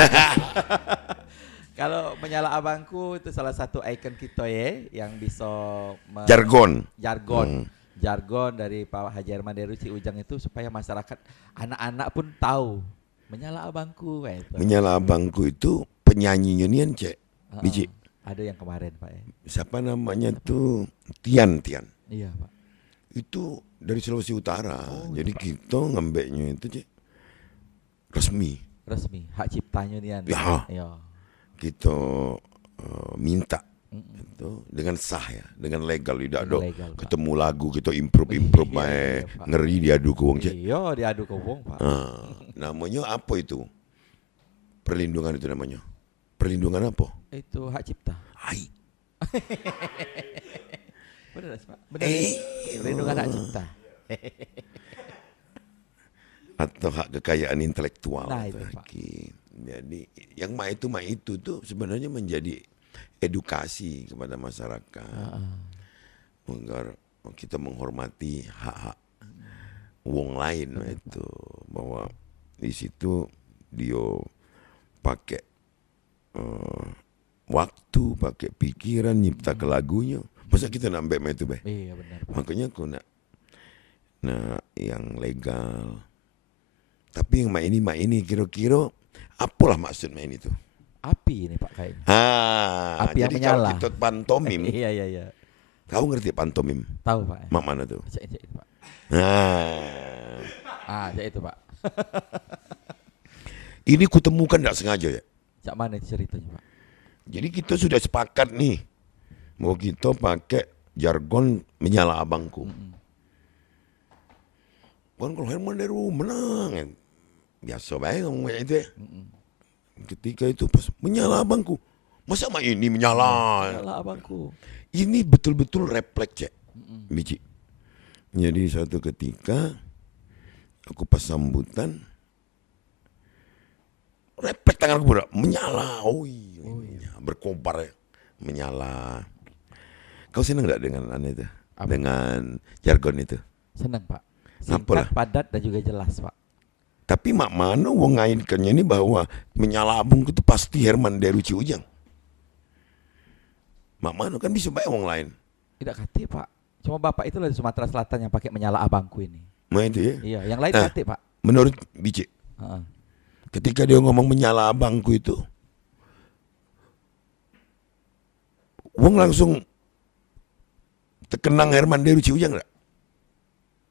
Kalau menyala abangku itu salah satu ikon kita ya yang bisa jargon dari Pak Haji Herman Deru Cik Ujang itu supaya masyarakat anak-anak pun tahu menyala abangku itu. Menyala abangku itu penyanyinya nih Cek. Biji. Ada yang kemarin Pak ya. Siapa namanya tuh Tian. Iya Pak. Itu dari Sulawesi Utara. Jadi kita ngambeknya itu resmi. Hak ciptanya nih. Ya. Kita minta itu dengan sah ya, dengan legal, tidak ada ketemu lagu kita improve iya, ngeri diadu ke wong. Iya, diadu ke wong Pak. Namanya apa itu? Perlindungan itu namanya. Perlindungan apa? Itu hak cipta. Hai. Benar Pak. Benar. Perlindungan hak cipta. Atau hak kekayaan intelektual. Nah, itu, Pak. Jadi yang itu tuh sebenarnya menjadi edukasi kepada masyarakat agar kita menghormati hak-hak wong lain itu, bahwa di situ dia pakai waktu, pakai pikiran nyipta ke lagunya. Masa kita nambah itu be? Iya benar. Makanya aku nak yang legal. Tapi yang ini kira-kira apalah maksud main itu? Api ini Pak kayaknya. Api yang menyala. Jadi kalau kita pantomim. Iya. Kau ngerti pantomim? Tahu Pak. Mak mana tuh? Itu Pak. Itu Pak. Ini kutemukan tidak sengaja ya. Cak mana ceritanya Pak? Jadi kita sudah sepakat nih, mau kita pakai jargon menyala abangku. Kan kalau Herman Deru menang, biasa baik ngomong itu ya. Ketika itu pas menyala abangku, masa mak ini menyala abangku. Ini betul-betul refleks cek, Biji. Jadi suatu ketika aku pas sambutan, refleks tangan aku menyala, berkobar ya, menyala. Kau senang nggak dengan itu? Dengan jargon itu? Senang Pak. Singkat, padat dan juga jelas Pak. Tapi mak mana wong ngaitkannya ini bahwa menyala abang itu pasti Herman Deru Ciujang. Mak mana kan bisa baik wong lain. Tidak kati Pak. Cuma Bapak itu dari Sumatera Selatan yang pakai menyala abangku ini. Nah itu ya. Iya, yang lain kati Pak. Menurut Bici, ketika dia ngomong menyala abangku itu, wong langsung terkenang Herman Deru Ciujang enggak?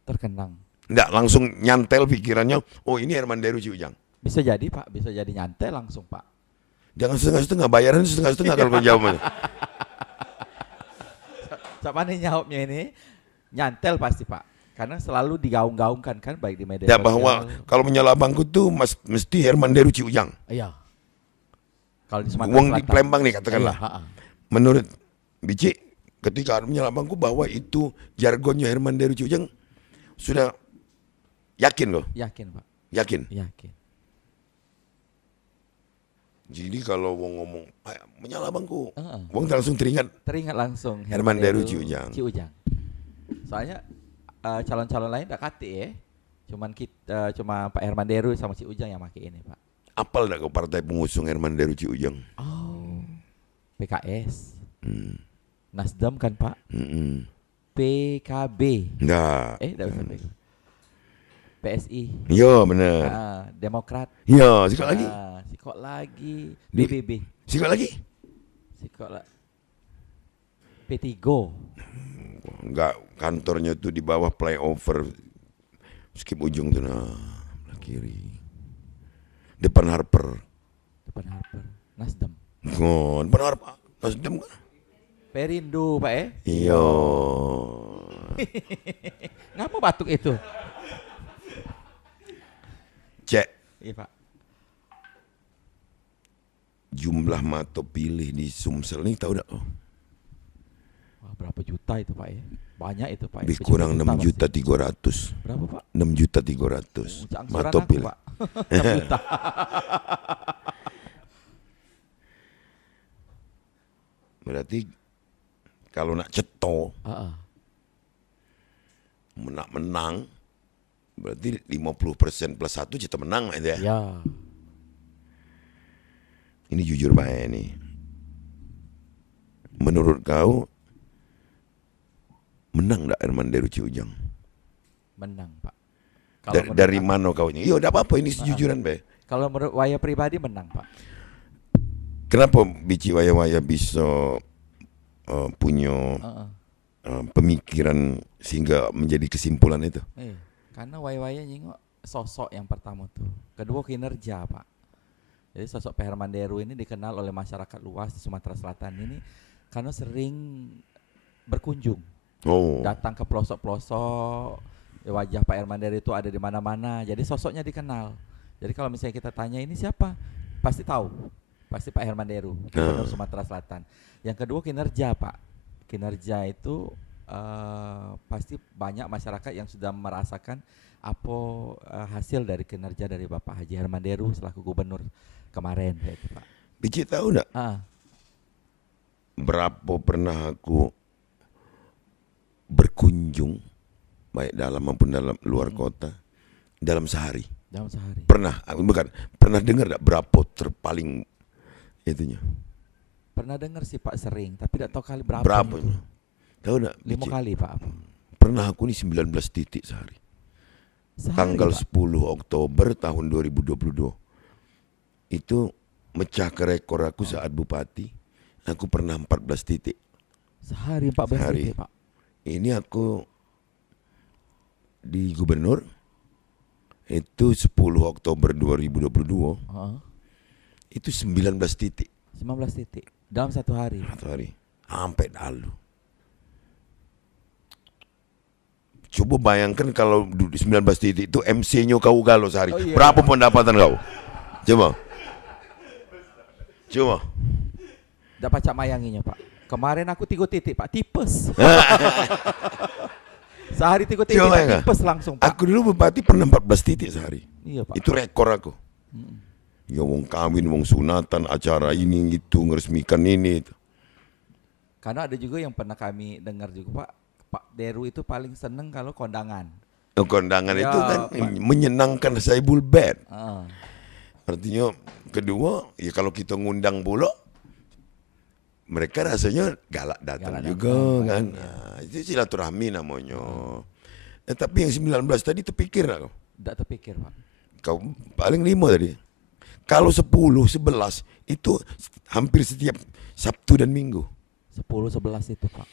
Terkenang. Enggak, langsung nyantel pikirannya, oh ini Herman Deru Ciujang. Bisa jadi Pak, bisa jadi nyantel langsung Pak. Jangan setengah-setengah, bayaran setengah-setengah kalau kau jawabnya. Sama nih jawabnya ini, nyantel pasti Pak. Karena selalu digaung-gaungkan kan baik di media sosial. Bahwa kalau menyala abangku tuh mesti Herman Deru Ciujang. Iya. Kalau di Sumatera Selatan. Di Palembang nih katakanlah. Menurut Bici, ketika menyala abangku bahwa itu jargonnya Herman Deru Ciujang, sudah yakin loh? Yakin Pak. Yakin? Yakin. Jadi kalau wong ngomong menyala abangku, wong langsung teringat langsung Herman Deru Ciujang. Soalnya calon-calon lain tak kati ya. Cuma Pak Herman Deru sama Ciujang yang pakai ini Pak. Apal dak ke partai pengusung Herman Deru Ciujang? Oh. PKS. Nasdem kan Pak? PKB. Enggak. PSI. Iya benar. Demokrat. Iya, sikot lagi. Sikot lagi. BBB. Sikot lagi. P3. Enggak, kantornya tuh di bawah flyover. Skip ujung tuh kiri. Depan Harper. Nasdem. Depan Harper. Nasdem kan. Perindo Pak Iya. Ngapa batuk itu? Cek. Iya Pak. Jumlah mata pilih di Sumsel ini tahu enggak? Wah, berapa juta itu Pak ya? Banyak itu Pak. Lebih kurang 6.300.000. Berapa Pak? 6.300.000 mata pilih. Pak. 6 juta. Berarti kalau nak ceto menang berarti 50% plus 1 kita menang itu ya. Ya. Ini jujur baik nih. Menurut kau menang enggak Herman Deru Ciujang? Menang Pak. Dari mana kau ini? Iya, enggak apa-apa ini sejujuran baik. Kalau menurut Waya pribadi menang Pak. Kenapa Bici Waya-Waya bisa punya pemikiran sehingga menjadi kesimpulan itu? Karena Waya-Waya nyingok sosok yang pertama tuh. Kedua kinerja, Pak. Jadi sosok Pak Hermanderu ini dikenal oleh masyarakat luas di Sumatera Selatan ini karena sering berkunjung. Datang ke pelosok-pelosok, wajah Pak Hermanderu itu ada di mana-mana. Jadi sosoknya dikenal. Jadi kalau misalnya kita tanya ini siapa, pasti tahu. Pasti Pak Hermanderu, Gubernur Sumatera Selatan. Yang kedua kinerja, Pak. Kinerja itu pasti banyak masyarakat yang sudah merasakan apa hasil dari kinerja dari Bapak Haji Hermanderu selaku gubernur kemarin, itu, Pak. Bici tahu enggak? Berapa pernah aku berkunjung baik dalam maupun dalam luar kota dalam sehari? Dalam sehari. Pernah dengar enggak berapa terpaling itunya? Pernah dengar sih Pak sering, tapi tidak tahu kali berapa. Berapanya? Tahu enggak? 5 kali Pak. Apa? Pernah aku nih 19 titik sehari. Tanggal Pak? 10 Oktober tahun 2022. Itu mecah ke rekor aku saat bupati. Aku pernah 14 titik. Sehari 14 titik, Pak. Ini aku di gubernur itu 10 Oktober 2022. Itu 19 titik. 19 titik dalam satu hari. Sampai lalu. Coba bayangkan kalau 19 titik itu MC-nya kau galau sehari. Berapa pendapatan kau? Coba. Tidak pacak mayanginya, Pak. Kemarin aku 3 titik, Pak. Tipes. Sehari 3 titik, tipes langsung, Pak. Aku dulu bupati pernah 14 titik sehari. Iya, Pak. Itu rekor aku. Ya wong kawin, wong sunatan, acara ini itu, ngeresmikan ini itu. Karena ada juga yang pernah kami dengar juga, Pak Deru itu paling seneng kalau kondangan. Kondangan ya, itu kan Pak, menyenangkan Saibul Bed. Artinya kedua, ya kalau kita ngundang pula, mereka rasanya galak datang juga kan. Itu silaturahmi namanya. Tapi yang 19 tadi terpikir gak kau? Tidak terpikir, Pak. Kau paling 5 tadi. Kalau 10, 11 itu hampir setiap Sabtu dan Minggu. 10, 11 itu, Pak.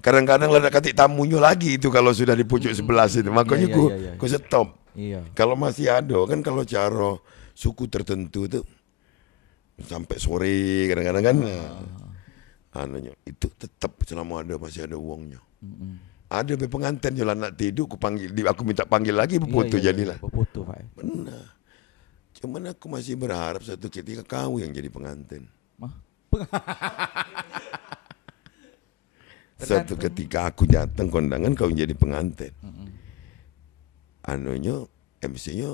Kadang-kadang ada katik tamunya lagi itu kalau sudah di pucuk 11 itu. Makanya ku stop. Kalau masih ada kan, kalau cara suku tertentu tuh sampai sore kadang-kadang kan. Itu tetap selama masih ada uangnya. Ada pengantin jalan nak tidur, aku minta panggil lagi beputu jadilah. Beputu, Pak. Benar. Cuman aku masih berharap satu ketika kau yang jadi pengantin. Satu ketika aku datang kondangan kau jadi pengantin. MC-nya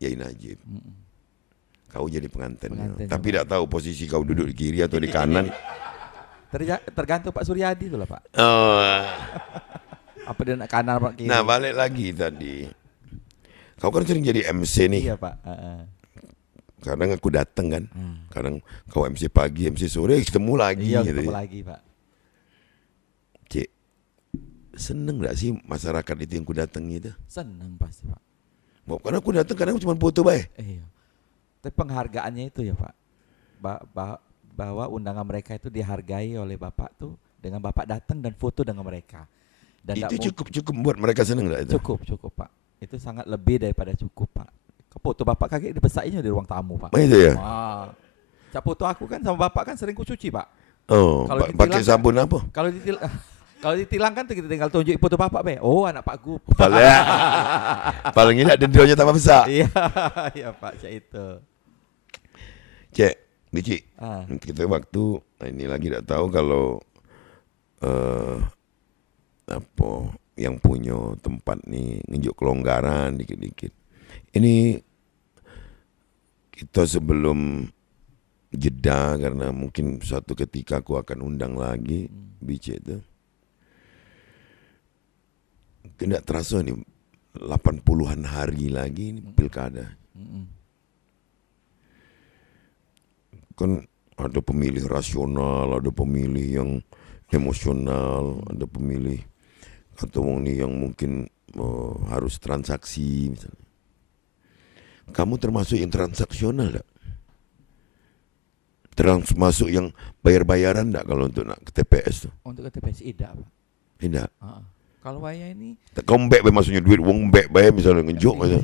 Yai Najib. Kau jadi pengantin. Tapi tidak tahu posisi kau duduk di kiri atau di kanan. Tergantung Pak Suryadi itu lah, Pak. Apa dia kanan apa kiri? Nah, balik lagi tadi. Kau kan sering jadi MC nih. Iya, Pak. Kadang aku datang kan. Kadang kau MC pagi, MC sore, ketemu lagi. Iya, ketemu lagi, Pak. Cik, seneng gak sih masyarakat itu yang ku datang itu? Seneng pasti, Pak. Karena aku datang kadang cuma foto baik. Iya. Tapi penghargaannya itu ya, Pak. Bahwa undangan mereka itu dihargai oleh Bapak tuh dengan Bapak datang dan foto dengan mereka. Dan itu cukup buat mereka seneng gak itu? Cukup, Pak. Itu sangat lebih daripada cukup, Pak. Foto Bapak kaki dibesainya di ruang tamu, Pak. Itu ya? Foto aku kan sama Bapak kan sering kucuci, Pak. Pakai sabun apa? Kalau ditilang kan kita tinggal tunjuk foto Bapak, Be. Oh, anak Pak Gub. Paling ini ada dendronya tambah besar. Iya, Pak, cak itu. Cek, Bici. Kita waktu ini lagi tidak tahu kalau apa yang punya tempat nih nginjuk kelonggaran dikit-dikit. Ini kita sebelum jeda karena mungkin suatu ketika aku akan undang lagi Bici itu. Tidak terasa nih 80-an hari lagi ini pilkada. Kan ada pemilih rasional, ada pemilih yang emosional, ada pemilih atau nih yang mungkin harus transaksi misalnya. Kamu termasuk yang transaksional gak? termasuk yang bayar-bayaran enggak kalau untuk nak ke TPS tuh? Untuk ke TPS tidak, Pak. Tidak. Kalau waya ini kau mbek maksudnya duit wong mbek bayar misalnya ngejuk gitu.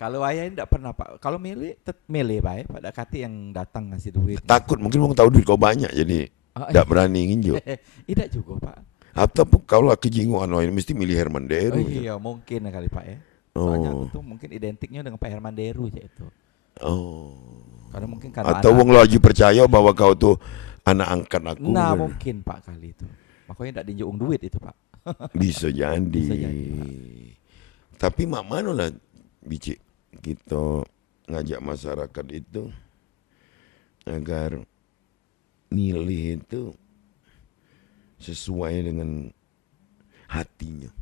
Kalau waya ini tidak pernah, Pak. Kalau milih baik pada kati yang datang ngasih duit. Takut mungkin wong tahu duit kau banyak jadi tidak berani nginjuk. Tidak juga, Pak. Atau kau lah kejinguan ini mesti milih Herman Deru. Iya, mungkin kali, Pak ya. Soalnya itu mungkin identiknya dengan Pak Herman Deru ya itu. Karena mungkin atau wong lagi percaya bahwa kau tuh anak angkat aku. Nah, mungkin Pak kali itu. Makanya tidak dinjuk duit itu, Pak. Bisa jadi. Tapi mak mana lah Bici kita ngajak masyarakat itu agar milih itu sesuai dengan hatinya.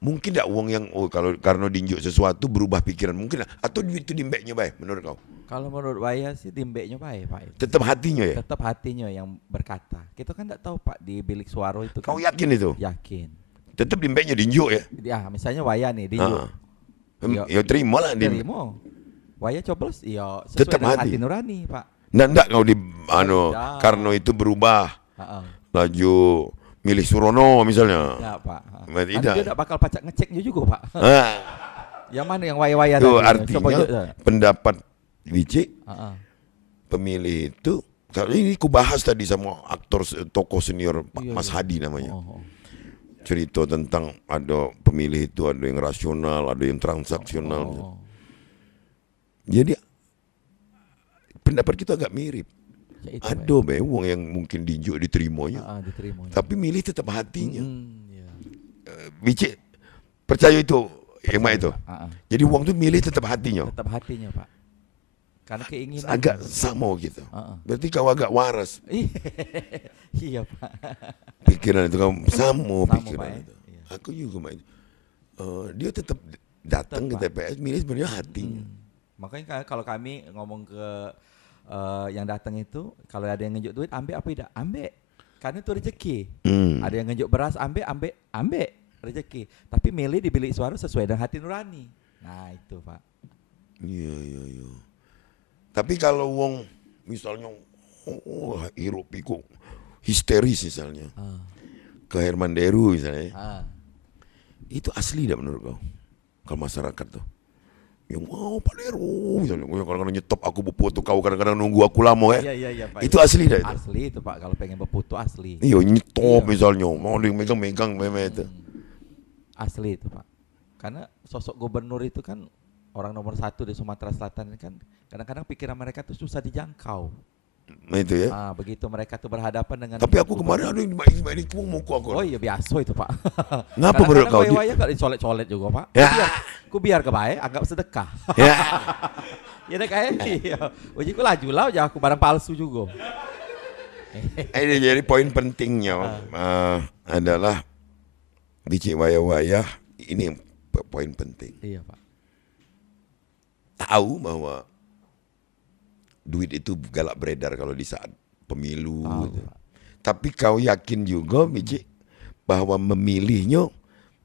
Mungkin tidak uang yang kalau karena dinjuk sesuatu berubah pikiran mungkin atau duit itu dimbeknya baik menurut kau? Kalau menurut saya sih dimbeknya baik, Pak. Tetap hatinya ya? Tetap hatinya yang berkata. Kita kan tidak tahu, Pak, di bilik suara itu. Kau kan yakin itu? Yakin. Tetap dimbeknya dinjuk ya? Ya, misalnya waya nih dinjuk. Ya terima lah. Terima. Waya coblos, iya sesuai tetap dengan hati nurani, Pak. Nggak kau di karena itu berubah. Laju milih Surono misalnya. Ya, Pak. Tidak. Dia tidak bakal pacak ngeceknya juga, Pak. Yang mana yang waya-waya itu artinya pendapat Wici pemilih itu kalau ini ku bahas tadi sama aktor tokoh senior Pak Mas Hadi namanya. Cerita tentang ada pemilih itu ada yang rasional, ada yang transaksional. Jadi pendapat kita agak mirip. Ya, ada wong yang mungkin diterimanya. Tapi milih tetap hatinya. Wici percaya itu emak itu. Jadi wong tuh milih tetap hatinya. Tetap hatinya, Pak. Karena keinginan agak sama gitu. Berarti kau agak waras. Iya, Pak. Pikiran itu kamu sama pikiran itu. Iya. Aku juga main. Dia tetap datang ke TPS milih sebenarnya hatinya. Makanya kalau kami ngomong ke yang datang itu, kalau ada yang ngejuk duit ambil apa tidak? Ambil. Karena itu rezeki. Ada yang ngejuk beras ambil rezeki. Tapi milih di bilik suara sesuai dengan hati nurani. Nah, itu, Pak. Iya. Tapi kalau wong misalnya hirup pikuk histeris misalnya. Ke Herman Deru misalnya. Itu asli tidak menurut kau? Kalau masyarakat tuh. Yang Pak Deru misalnya, kadang-kadang nyetop aku berfoto kau, kadang-kadang nunggu aku lama ya. Iya, Pak. Itu asli dah itu. Asli itu, Pak, kalau pengen berfoto asli. Iya, nyetop misalnya, mau megang-megang itu. Asli itu, Pak. Karena sosok gubernur itu kan orang nomor 1 di Sumatera Selatan kan kadang-kadang pikiran mereka tuh susah dijangkau. Nah itu ya. Begitu mereka tuh berhadapan dengan. Tapi aku kemarin ada yang main muka aku. Oh iya biasa itu, Pak. Ngapa menurut kau? Waya kalau dicolet-colet juga, Pak. Ya. Ku biar kebaik, anggap sedekah. Ya. Ya deh kayak iya. Uji ku laju lah, aku barang palsu juga. Ini jadi poin pentingnya adalah Bici waya-waya ini poin penting. Iya, Pak. Tahu bahwa duit itu galak beredar kalau di saat pemilu. Gitu. Tapi kau yakin juga, Bici, bahwa memilihnya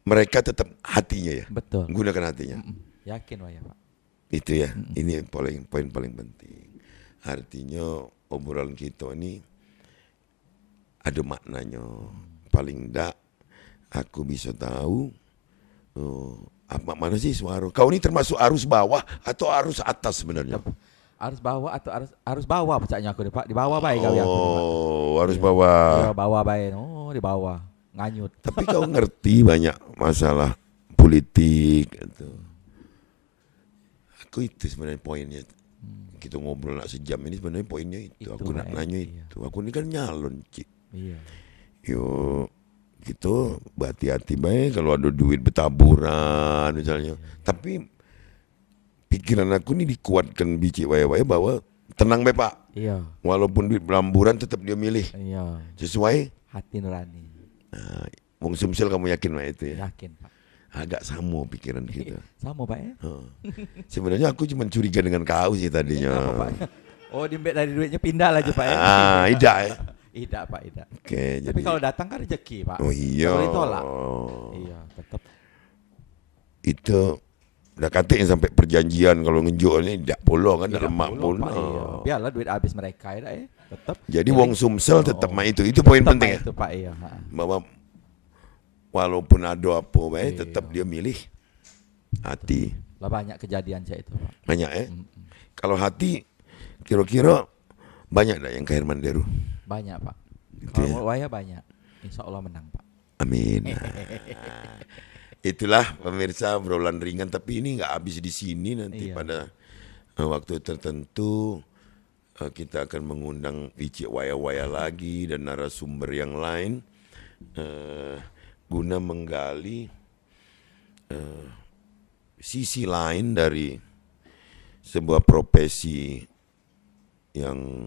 mereka tetap hatinya ya. Betul. Gunakan hatinya. Yakin, Waya, Pak. Itu ya. Ini poin paling penting. Artinya obrolan kita ini ada maknanya. Paling enggak aku bisa tahu apa mana sih suara. Kau ini termasuk arus bawah atau arus atas sebenarnya? Arus bawah atau arus bawah percaya aku deh, Pak. Di bawah baik kali aku. Oh, arus bawah. Iya, bawah baik. Oh, di bawah. Nganyut. Tapi kau ngerti banyak masalah politik gitu. Aku itu sebenarnya poinnya. Kita ngobrol nak sejam ini sebenarnya poinnya itu. Aku nak nanya itu. Aku ini kan nyalon, Cik. Iya. Yo gitu, berhati-hati baik kalau ada duit bertaburan misalnya. Tapi pikiran aku ini dikuatkan Bici waya-waya bahwa tenang baik, Pak. Iya. Walaupun duit belamburan tetap dia milih. Iya. Sesuai hati nurani. Nah, Wong Sumsel kamu yakin Pak itu ya? Yakin, Pak. Agak sama pikiran kita. Sama, Pak ya? Sebenarnya aku cuma curiga dengan kau sih tadinya. Apa, Pak? Oh, dimbek dari duitnya pindah lagi, Pak ya? Tidak ya. Tidak, Pak, tidak. Oke, tapi kalau datang kan rezeki, Pak. Oh iya. Kalau ditolak. Iya, tetap. Itu Udah katain sampai perjanjian kalau ngejual ini tidak bolong kan dalam mak pun. Biarlah duit habis mereka ya, tetap. Jadi wong Sumsel tetap mah itu poin penting ya. Itu Pak iya. Bahwa walaupun ada apa baik tetap dia milih hati. Lah banyak kejadian saya itu Pak. Banyak ya. Kalau hati kira-kira banyak dah yang ke Herman Deru. Banyak Pak. Gitu kalau waya banyak. Insya Allah menang Pak. Amin. Itulah pemirsa obrolan ringan, tapi ini nggak habis di sini nanti pada waktu tertentu kita akan mengundang Vicik Waya-Waya lagi dan narasumber yang lain guna menggali sisi lain dari sebuah profesi yang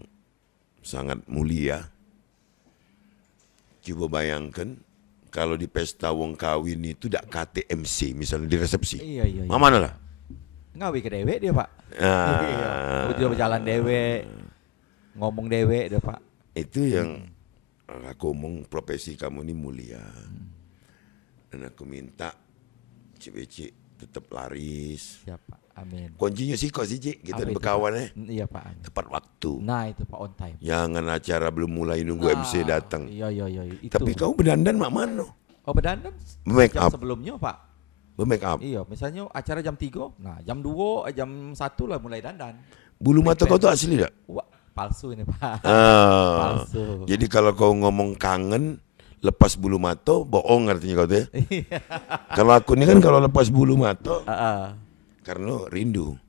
sangat mulia. Coba bayangkan kalau di pesta wong kawin itu dak kate MC misalnya di resepsi. Iya. Mana lah? Ngawi ke dewe dia Pak. Dia berjalan dewe, ngomong dewe dia Pak. Itu yang aku ngomong profesi kamu ini mulia. Dan aku minta Cik tetap laris. Siap Pak. Amin. Kuncinya sih kok sih Cik, kita berkawan Iya Pak. Amin. Tepat waktu. Nah itu Pak, on time. Jangan acara belum mulai nunggu MC datang. Iya. Itu. Tapi kamu berdandan mak mano? Oh berdandan make jam up sebelumnya Pak. Make up. Iya, misalnya acara jam 3, nah jam 2, jam 1 lah mulai dandan. Bulu mata kau tuh asli tak? Wah, palsu ini Pak. Palsu. Jadi kalau kau ngomong kangen lepas bulu mata, bohong artinya kau tuh ya. Kalau aku ini kan kalau lepas bulu mata karena rindu.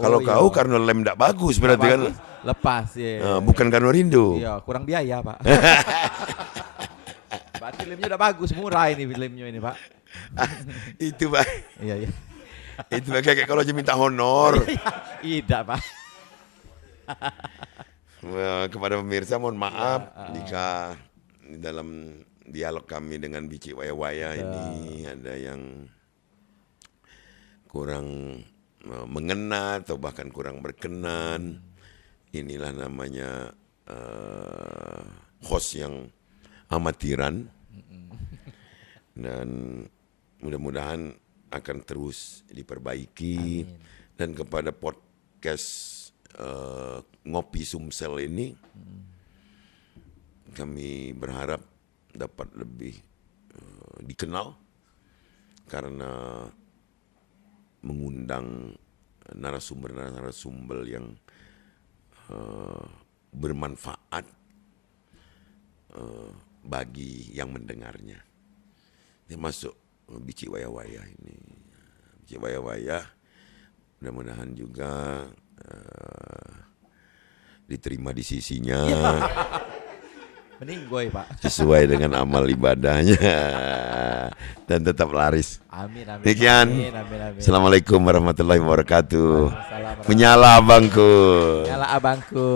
Kalau kau karena lem tak bagus berarti kan. Lepas ya. Bukan karena rindu. Iya, kurang biaya Pak. Berarti lemnya udah bagus, murah ini lemnya ini Pak. Itu Pak. Iya. Itu kayak kalau aja minta honor. Tidak Pak. Kepada pemirsa mohon maaf jika dalam dialog kami dengan Vicik Waya-Waya ini ada yang kurang mengena atau bahkan kurang berkenan. Inilah namanya host yang amatiran dan mudah-mudahan akan terus diperbaiki. Amin. Dan kepada podcast Ngopi Sumsel ini kami berharap dapat lebih dikenal karena mengundang narasumber yang bermanfaat bagi yang mendengarnya. Termasuk Vicik Waya-Waya ini. Vicik Waya-Waya mudah-mudahan juga diterima di sisinya. Meninggoy Pak. Sesuai dengan amal ibadahnya dan tetap laris. Amin. Demikian. Amin. Assalamualaikum warahmatullahi wabarakatuh. Menyala abangku. Menyala abangku.